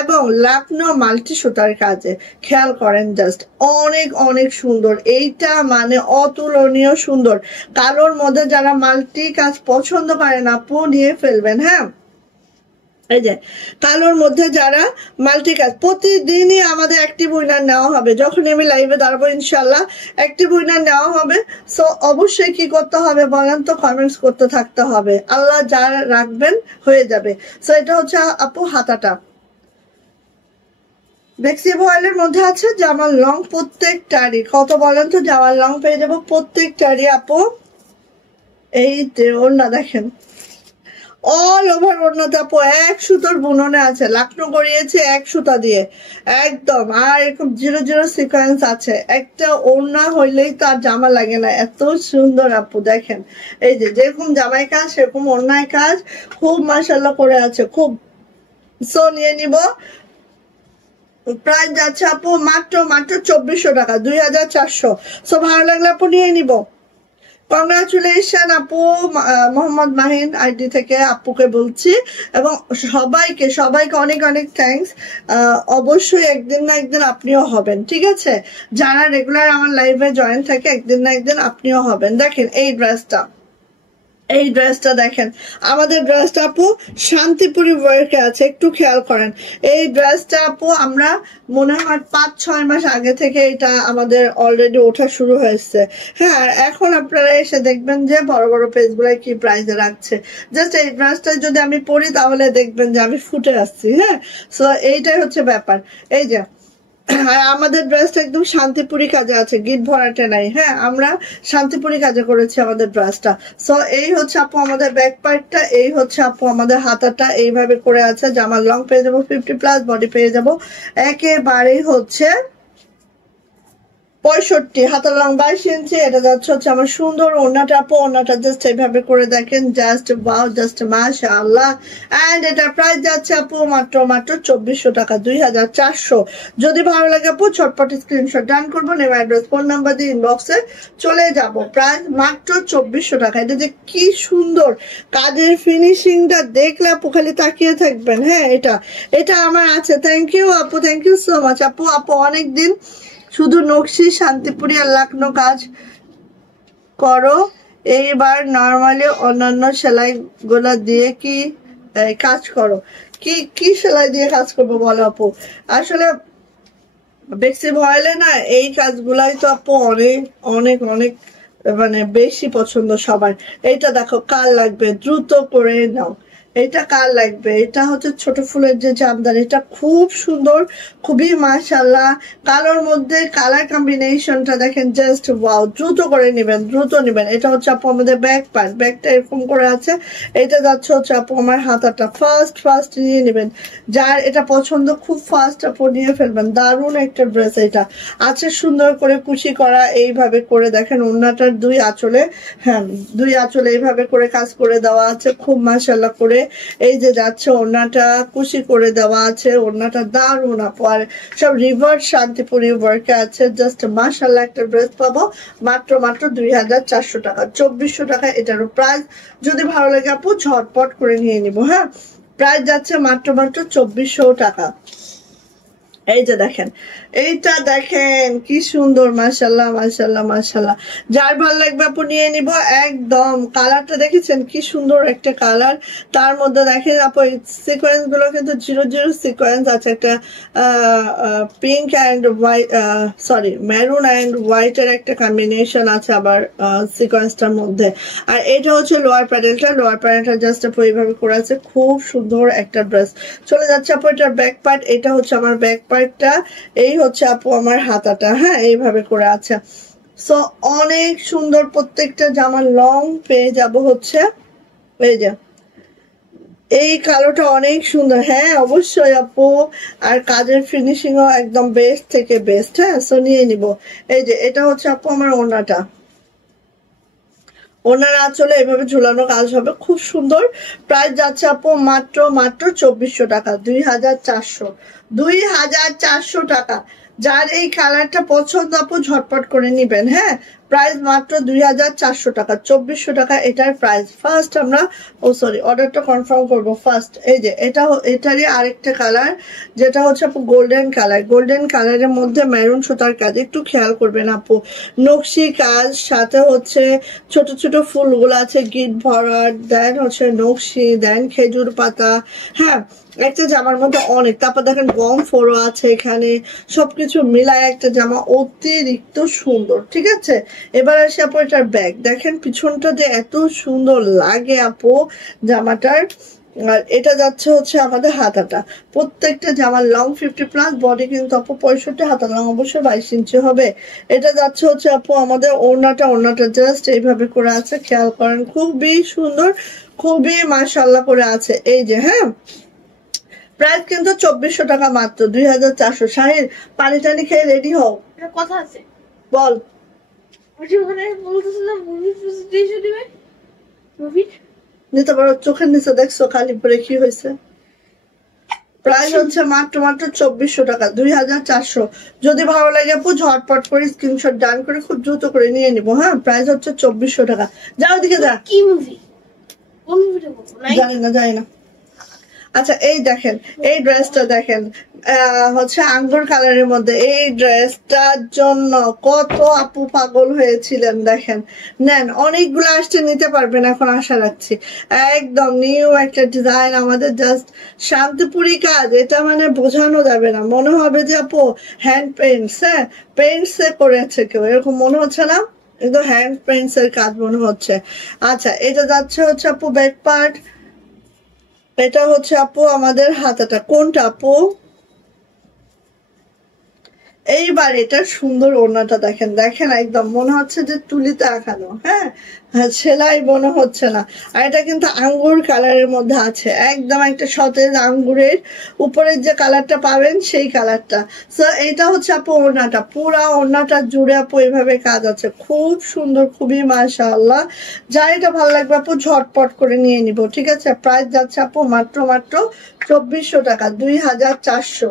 এবং লাকনো মাল্টি সুতার কাজে খেয়াল করেন, জাস্ট অনেক অনেক সুন্দর। এইটা মানে অতুলনীয় সুন্দর। কালোর মধ্যে যারা মাল্টি কাজ পছন্দ করেন আপু নিয়ে ফেলবেন। হ্যাঁ, এই যে কালোর মধ্যে যারা মাল্টি কাজ, প্রতিদিনই আমাদের অ্যাক্টিভ উইনার নেওয়া হবে। যখন আমি লাইভে দাঁড়াবো ইনশাল্লাহ অ্যাক্টিভ উইনার নেওয়া হবে। সো অবশ্যই কি করতে হবে বলেন তো, কমেন্টস করতে থাকতে হবে। আল্লাহ যা রাখবেন হয়ে যাবে। সো এটা হচ্ছে আপু হাতাটা। বেক্সি ভয়েলের মধ্যে আছে জামার লং, প্রত্যেকটারই কত বলেন তো, জামার লং পেয়ে যাবো প্রত্যেকটারই আপু। এই যে ওড়না দেখেন, অল ওভার ওড়নাতে আপু এক সুতোর বুননে আছে, লাকনো করিয়েছে এক সুতা দিয়ে একদম। আর এরকম 0 সিকোয়েন্স আছে। একটা ওড়না হইলেই তো আর জামা লাগে না, এত সুন্দর আপু। দেখেন এই যে যেরকম জামাই কাজ সেরকম ওড়নায় কাজ, খুব মাশাআল্লাহ করে আছে, খুব। সো নিয়ে নিব। প্রাইস যাচ্ছে আপু মাত্র 2400 টাকা, 2400। সো ভালো লাগলে আপু নিয়ে নিব। কংগ্রাচুলেশন আপু, মোহাম্মদ মাহিন আইডি থেকে আপুকে বলছি। এবং সবাইকে অনেক অনেক থ্যাঙ্কস। অবশ্যই একদিন না একদিন আপনিও হবেন, ঠিক আছে। যারা রেগুলার আমার লাইভে জয়েন থাকে একদিন না একদিন আপনিও হবেন। দেখেন এই ড্রেসটা দেখেন, আমাদের ড্রেসটা আপু শান্তিপুরি ওয়ার্কে আছে, একটু খেয়াল করেন। এই ড্রেসটা আপু আমরা মনে হয় 5-6 মাস আগে থেকে এটা আমাদের অলরেডি ওঠা শুরু হয়েছে। হ্যাঁ, আর এখন আপনারা এসে দেখবেন যে বড় বড় পেজগুলোয় কি প্রাইসে রাখছে। জাস্ট এই ড্রেসটা যদি আমি পরি তাহলে দেখবেন যে আমি ফুটে আসছি। হ্যাঁ, সো এইটাই হচ্ছে ব্যাপার। এই যে আমাদের ড্রেসটা একদম শান্তিপুরি কাজে আছে, গিট ভরাটে নাই। হ্যাঁ, আমরা শান্তিপুরি কাজে করেছি আমাদের ড্রেসটা। সো এই হচ্ছে আপু আমাদের ব্যাক পার্টটা, এই হচ্ছে আপু আমাদের হাতাটা, এইভাবে করে আছে। জামার লং পেয়ে যাবো 50+, বডি পেয়ে যাবো একেবারেই হচ্ছে 65, হাতার লং 22 ইঞ্চি। এটা যাচ্ছে হচ্ছে আমার সুন্দর ওড়নাটা আপু। ওড়নাটা জাস্ট এইভাবে করে দেখেন, জাস্ট ওয়াও, জাস্ট মাশাআল্লাহ। এন্ড এটার প্রাইস যাচ্ছে আপু মাত্র 2400 টাকা, 2400। যদি ভালো লাগে আপু ছটপট স্ক্রিনশট ডান করবো, নেম অ্যাড্রেস ফোন নাম্বার দিয়ে ইনবক্সে চলে যাব। প্রাইস মাত্র 2400 টাকা। এটা যে কি সুন্দর কাজের ফিনিশিংটা দেখলে আপু খালি তাকিয়ে থাকবেন। হ্যাঁ, এটা আমার আছে। থ্যাংক ইউ আপু, থ্যাংক ইউ সো মাচ আপু। অনেকদিন শুধু নকশি শান্তিপুরি আর লাকনো কাজ করো, এইবার নর্মালি অন্যান্য সেলাই গুলা দিয়ে কি কাজ করো? কি সেলাই দিয়ে কাজ করবো বলো আপু? আসলে বেক্সি ভয়েলে না এই কাজগুলাই তো আপু অনেক অনেক অনেক মানে বেশি পছন্দ সবার। এইটা দেখো, কার লাগবে দ্রুত করে নাও। এটা কার লাগবে? এটা হচ্ছে ছোট ফুলের যে জামদানি, এটা খুব সুন্দর, খুবই মাশাআল্লাহ। কালোর মধ্যে কালার কম্বিনেশনটা দেখেন, জাস্ট ওয়াও। দ্রুত করে নেবেন, দ্রুত নেবেন। এটা হচ্ছে আপু আমাদের ব্যাক পার্ট, ব্যাকটা এরকম করে আছে। এটা যাচ্ছে হচ্ছে আপু আমার হাতাটা। ফার্স্ট নিয়ে নেবেন, যার এটা পছন্দ খুব ফাস্ট আপু নিয়ে ফেলবেন। দারুণ একটা ড্রেস। এটা আছে সুন্দর করে কুচি করা, এইভাবে করে দেখেন ওড়নাটার দুই আঁচলে, হ্যাঁ দুই আঁচলে এইভাবে করে কাজ করে দেওয়া আছে, খুব মাশাআল্লাহ করে। এই যে যাচ্ছে ওড়নাটা কুচি করে দেওয়া আছে, ওড়নাটা দারুণ আপু। আর সব রিভার্স শান্তিপুরি ওয়ার্কে আছে, জাস্ট মাশাআল্লাহ একটা ড্রেস পাবো মাত্র 2400 টাকা, 2400 টাকা এটারও প্রাইস। যদি ভালো লাগে আপু ঝটপট করে নিয়ে নিবো। হ্যাঁ, প্রাইস যাচ্ছে মাত্র 2400 টাকা। এই যে দেখেন, এইটা দেখেন কি সুন্দর, মাশাআল্লাহ মাশাআল্লাহ মাশাআল্লাহ। যার ভালো লাগবে আপু নিয়ে নিব একদম। কালারটা দেখেছেন কি সুন্দর একটা কালার। তার মধ্যে দেখেন আপু সিকোয়েন্স গুলো কিন্তু 0 সিকোয়েন্স আছে, একটা pink and white, sorry maroon and white এর একটা কম্বিনেশন আছে আবার সিকোয়েন্সটার মধ্যে। আর এটা হচ্ছে লোয়ার প্যানেলটা জাস্ট আপু এইভাবে করে আছে, খুব সুন্দর একটা ড্রেস। চলে যাচ্ছে আপু এটার ব্যাক পার্ট। এটা হচ্ছে আমার ব্যাক পার্ট। পার্টটা, এই হচ্ছে আপু আমার হাতাটা, হ্যাঁ এইভাবে করে আছে। সো অনেক সুন্দর প্রত্যেকটা জামা লং পেয়ে যাব হচ্ছে এই যে এই কালোটা অনেক সুন্দর, হ্যাঁ অবশ্যই আপু। আর কাজের ফিনিশিংও একদম বেস্ট থেকে বেস্ট, হ্যাঁ সো নিয়ে নিব। এই যে এটা হচ্ছে আপু আমার ওড়নাটা, ওনার আঁচলে এভাবে ঝুলানো কাজ হবে, খুব সুন্দর। প্রাইস যাচ্ছে আপু মাত্র 2400 টাকা, 2400 টাকা। যার এই কালারটা পছন্দ আপু ঝটপট করে নিবেন, হ্যাঁ প্রাইস মাত্র 2400 টাকা, 2400 টাকা এটার প্রাইস। ফার্স্ট আমরা অর্ডারটা কনফার্ম করব ফার্স্ট। এই যে এটারই আরেকটা কালার, যেটা হচ্ছে আপু গোল্ডেন কালার, গোল্ডেন কালারের মধ্যে মেরুন সুতার কাজ, একটু খেয়াল করবেন আপু, নকশি কাজ, সাথে হচ্ছে ছোট ছোট ফুলগুলো আছে গিট ভরাট, দেন হচ্ছে নকশি, দেন খেজুর পাতা, হ্যাঁ একটা জামার মধ্যে অনেক। তারপর দেখেন গম ফোড়ো আছে এখানে, সবকিছু মিলায় একটা জামা অতিরিক্ত সুন্দর, ঠিক আছে। এবার আসি আপু এটার ব্যাগ, দেখেন পিছনটা যে এত সুন্দর লাগে আপু জামাটার। আর এটা যাচ্ছে হচ্ছে আমাদের হাতাটা, প্রত্যেকটা জামার লং 50+, বডি কিন্তু আপু 65, হাতা লং অবশ্যই 22 ইঞ্চি হবে। এটা যাচ্ছে হচ্ছে আপু আমাদের ওড়নাটা জাস্ট এইভাবে করে আছে, খেয়াল করেন খুবই সুন্দর, খুবই মাশাআল্লাহ করে আছে। এই যে হ্যাঁ প্রাইস কিন্তু 2400 টাকা মাত্র, 2400। শাহির পানি টানি খেয়ে রেডি হও, কথা আছে বল। ওখানে বলতেছিলাম মুভি প্রেজেন্টেশন দিবে, মুভি নিতে পারো, চোখের নিচে দেখছো খালি পরে কি হয়েছে। প্রাইস হচ্ছে মাত্র 2400 টাকা, 2400। যদি ভালো লাগে আপু ঝটপট করে স্ক্রিনশট ডান করে খুব দ্রুত করে নিয়ে নিবো, হ্যাঁ প্রাইস হচ্ছে 2400 টাকা। যাও দিকে যা, কি মুভি, কোন মুভিটা বলবো জানি না। আচ্ছা এই দেখেন এই ড্রেসটা দেখেন, হচ্ছে আঙ্গুর কালারের মধ্যে, এই ড্রেসটার জন্য কত আপু পাগল হয়েছিলেন। দেখেন নেন, অনেকগুলো আসছে, নিতে পারবেন এখন আশা রাখছি। একদম নিউ একটা ডিজাইন, আমাদের জাস্ট শান্তিপুরি কাজ, এটা মানে বোঝানো যাবে না, মনে হবে যে আপু হ্যান্ড পেইন্টস, হ্যাঁ পেইন্টস এ করেছে কেউ, এরকম মনে হচ্ছে না, একদম হ্যান্ড পেইন্টস এর কাজ মনে হচ্ছে। আচ্ছা এটা যাচ্ছে হচ্ছে আপু ব্যাক পার্ট, এটা হচ্ছে আপু আমাদের হাতাটা, কোনটা আপু এইবার এটা সুন্দর ওড়নাটা দেখেন, দেখেন একদম মনে হচ্ছে যে তুলিতে আঁকানো, হ্যাঁ সেলাই মনে হচ্ছে না। আর এটা কিন্তু আঙ্গুর কালারের মধ্যে আছে, একদম একটা সতেজ আঙ্গুরের উপরের যে কালারটা পাবেন সেই কালারটা। সো এটা হচ্ছে আপু ওড়নাটা, পুরা ওড়নাটা জুড়ে আপু এইভাবে কাজ আছে, খুব সুন্দর, খুবই মাশাআল্লাহ। যার এটা ভালো লাগবে আপু ঝটপট করে নিয়ে নিব, ঠিক আছে। প্রাইস যাচ্ছে আপু মাত্র 2400 টাকা, 2400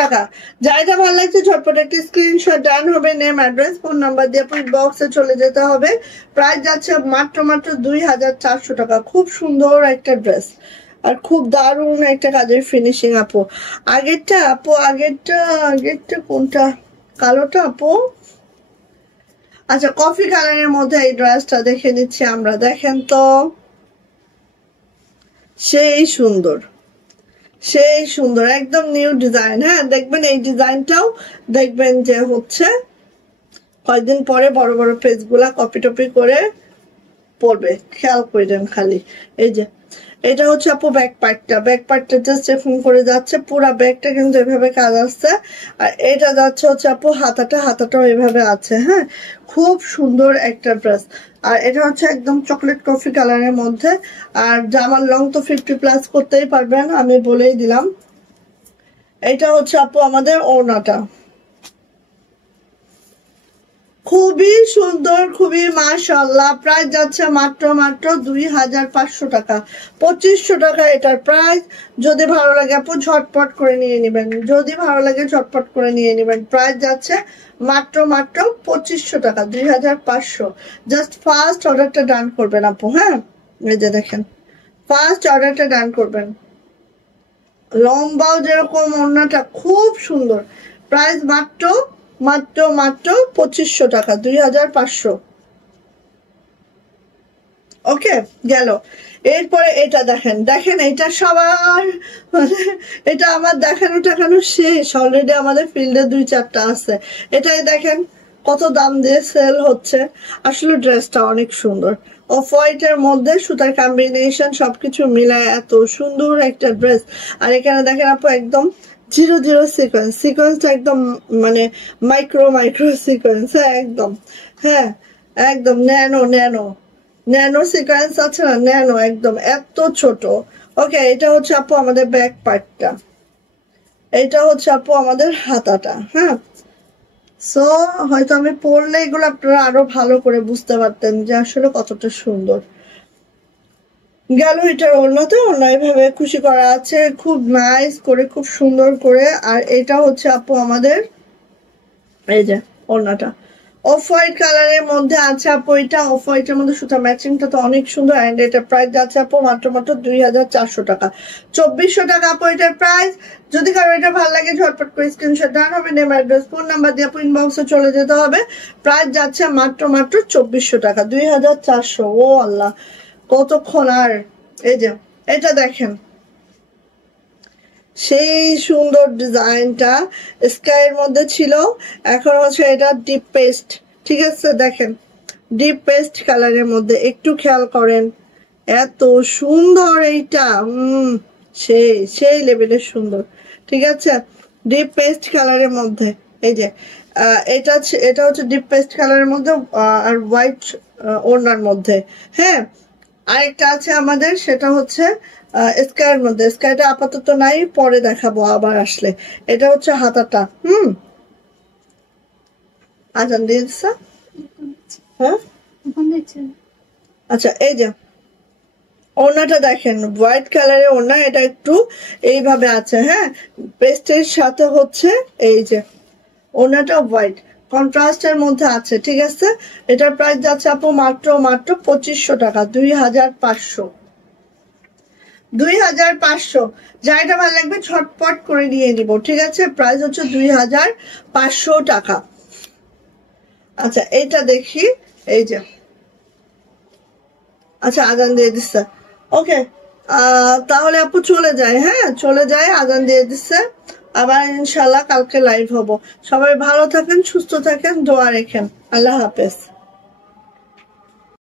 টাকা। যাইটা ভালো লাগছে ঝটপট একটি স্ক্রিনশট ডান হবে, নেম অ্যাড্রেস ফোন নাম্বার দিয়ে আপনি বক্সে চলে যেতে হবে। প্রাইস যাচ্ছে মাত্র 2400 টাকা। খুব সুন্দর একটা ড্রেস আর খুব দারুণ একটা কাজের ফিনিশিং আপু। আগেরটা কোনটা, কালোটা আপু, আচ্ছা কফি কালারের মধ্যে এই ড্রেসটা দেখে নিচ্ছি আমরা, দেখেন তো সেই সুন্দর একদম নিউ ডিজাইন, হ্যাঁ দেখবেন এই ডিজাইনটাও দেখবেন যে হচ্ছে কয়েকদিন পরে বড় বড় পেজ গুলা কপি টপি করে পড়বে, খেয়াল করবেন খালি। এই যে এটা হচ্ছে আপু ব্যাক পার্টটা জাস্ট এরকম করে যাচ্ছে, পুরো ব্যাগটা কিন্তু এভাবে কাজ আসছে। আর এটা যাচ্ছে হচ্ছে আপু হাতাটাও এভাবে আছে, হ্যাঁ খুব সুন্দর একটা ড্রেস। আর এটা হচ্ছে একদম চকলেট কফি কালারের মধ্যে, আর জামার লং তো 50+ করতেই পারবেন, আমি বলেই দিলাম। এটা হচ্ছে আপু আমাদের ওড়নাটা, খুবই সুন্দর, খুবই মাশাআল্লাহ। প্রাইস যাচ্ছে মাত্র 2500 টাকা, 2500 টাকা এটার প্রাইস। যদি ভালো লাগে আপু ঝটপট করে নিয়ে নেবেন, প্রাইস যাচ্ছে মাত্র 2500 টাকা, 2500। জাস্ট ফার্স্ট অর্ডারটা ডান করবেন আপু, হ্যাঁ এই যে দেখেন ফার্স্ট অর্ডারটা ডান করবেন। লম্বাও যেরকম, ওড়নাটা খুব সুন্দর। প্রাইস মাত্র 2500 টাকা, 2500। ওকে গেল। এরপরে এটা দেখেন এটা সবার মানে এটা আমার দেখানো শেষ অলরেডি, আমাদের ফিল্ডে 2-4টা আছে। এটাই দেখেন কত দাম দিয়ে সেল হচ্ছে। আসলে ড্রেসটা অনেক সুন্দর, অফ হোয়াইটের মধ্যে সুতার কম্বিনেশন সবকিছু মিলায় এত সুন্দর একটা ড্রেস। আর এখানে দেখেন আপু একদম 0 0 সিকোয়েন্স, সিকোয়েন্সটা একদম মানে মাইক্রো সিকোয়েন্স। হ্যাঁ একদম, হ্যাঁ একদম ন্যানো ন্যানো ন্যানো সিকোয়েন্স আছে না, ন্যানো একদম এত ছোট। ওকে, এটা হচ্ছে আপু আমাদের ব্যাক পার্টটা, এটা হচ্ছে আপু আমাদের হাতাটা। হ্যাঁ, সো হয়তো আমি পরলে এগুলো আপনারা আরো ভালো করে বুঝতে পারতেন যে আসলে কতটা সুন্দর। গেল এটার ওড়নাতে, ওড়না এভাবে খুশি করা আছে খুব নাইস করে, খুব সুন্দর করে। আর এটা হচ্ছে আপু আমাদের এই যে ওড়নাটা অফ হোয়াইট কালারের মধ্যে আছে আপু। এটা অফ হোয়াইটের মধ্যে সুতা ম্যাচিংটা তো অনেক সুন্দর। অ্যান্ড এটা প্রাইস যাচ্ছে আপু মাত্র 2400 টাকা, 2400 টাকা আপু এটার প্রাইস। যদি কারো এটা ভালো লাগে ঝটপট করে স্ক্রিনশট দেওয়া হবে, নেম অ্যাড্রেস ফোন নাম্বার দিয়ে আপু ইনবক্সে চলে যেতে হবে। প্রাইস যাচ্ছে মাত্র 2400 টাকা, 2400। ও আল্লাহ কতক্ষণ। আর এই যে এটা দেখেন, সেই সুন্দর ডিজাইনটা স্কাইয়ের মধ্যে ছিল, এখন হচ্ছে এটা ডিপ পেস্ট। ঠিক আছে, দেখেন ডিপ পেস্ট কালারের মধ্যে, একটু খেয়াল করেন এত সুন্দর এইটা। সেই সেই লেভেলের সুন্দর। ঠিক আছে, ডিপ পেস্ট কালারের মধ্যে এই যে এটা হচ্ছে ডিপ পেস্ট কালারের মধ্যে আর হোয়াইট ওড়নার মধ্যে। হ্যাঁ, আরেকটা আছে আমাদের, সেটা হচ্ছে স্কাইয়ের মধ্যে। স্কাইটা আপাতত নাই, পরে দেখাবো আবার আসলে। এটা হচ্ছে হাতাটা। আজান দিয়ে দিচ্ছে। হ্যাঁ আচ্ছা, এই যে ওড়নাটা দেখেন, হোয়াইট কালারের ওড়না, এটা একটু এইভাবে আছে। হ্যাঁ, পেস্টের সাথে হচ্ছে এই যে ওড়নাটা হোয়াইট কন্ট্রাস্টের মধ্যে আছে। ঠিক আছে, এটার প্রাইস যাচ্ছে আপু মাত্র 2500 টাকা, 2500। যা এটা ভালো লাগবে ছটপট করে নিয়ে নিব। ঠিক আছে, প্রাইস হচ্ছে 2500 টাকা। আচ্ছা, এইটা দেখি, এই যে আচ্ছা আজান দিয়ে দিচ্ছে। ওকে, তাহলে আপু চলে যায়। হ্যাঁ চলে যায়, আজান দিয়ে দিচ্ছে। আবার ইনশাল্লাহ কালকে লাইভ হব। সবাই ভালো থাকেন, সুস্থ থাকেন, দোয়া রেখেন। আল্লাহ হাফেজ।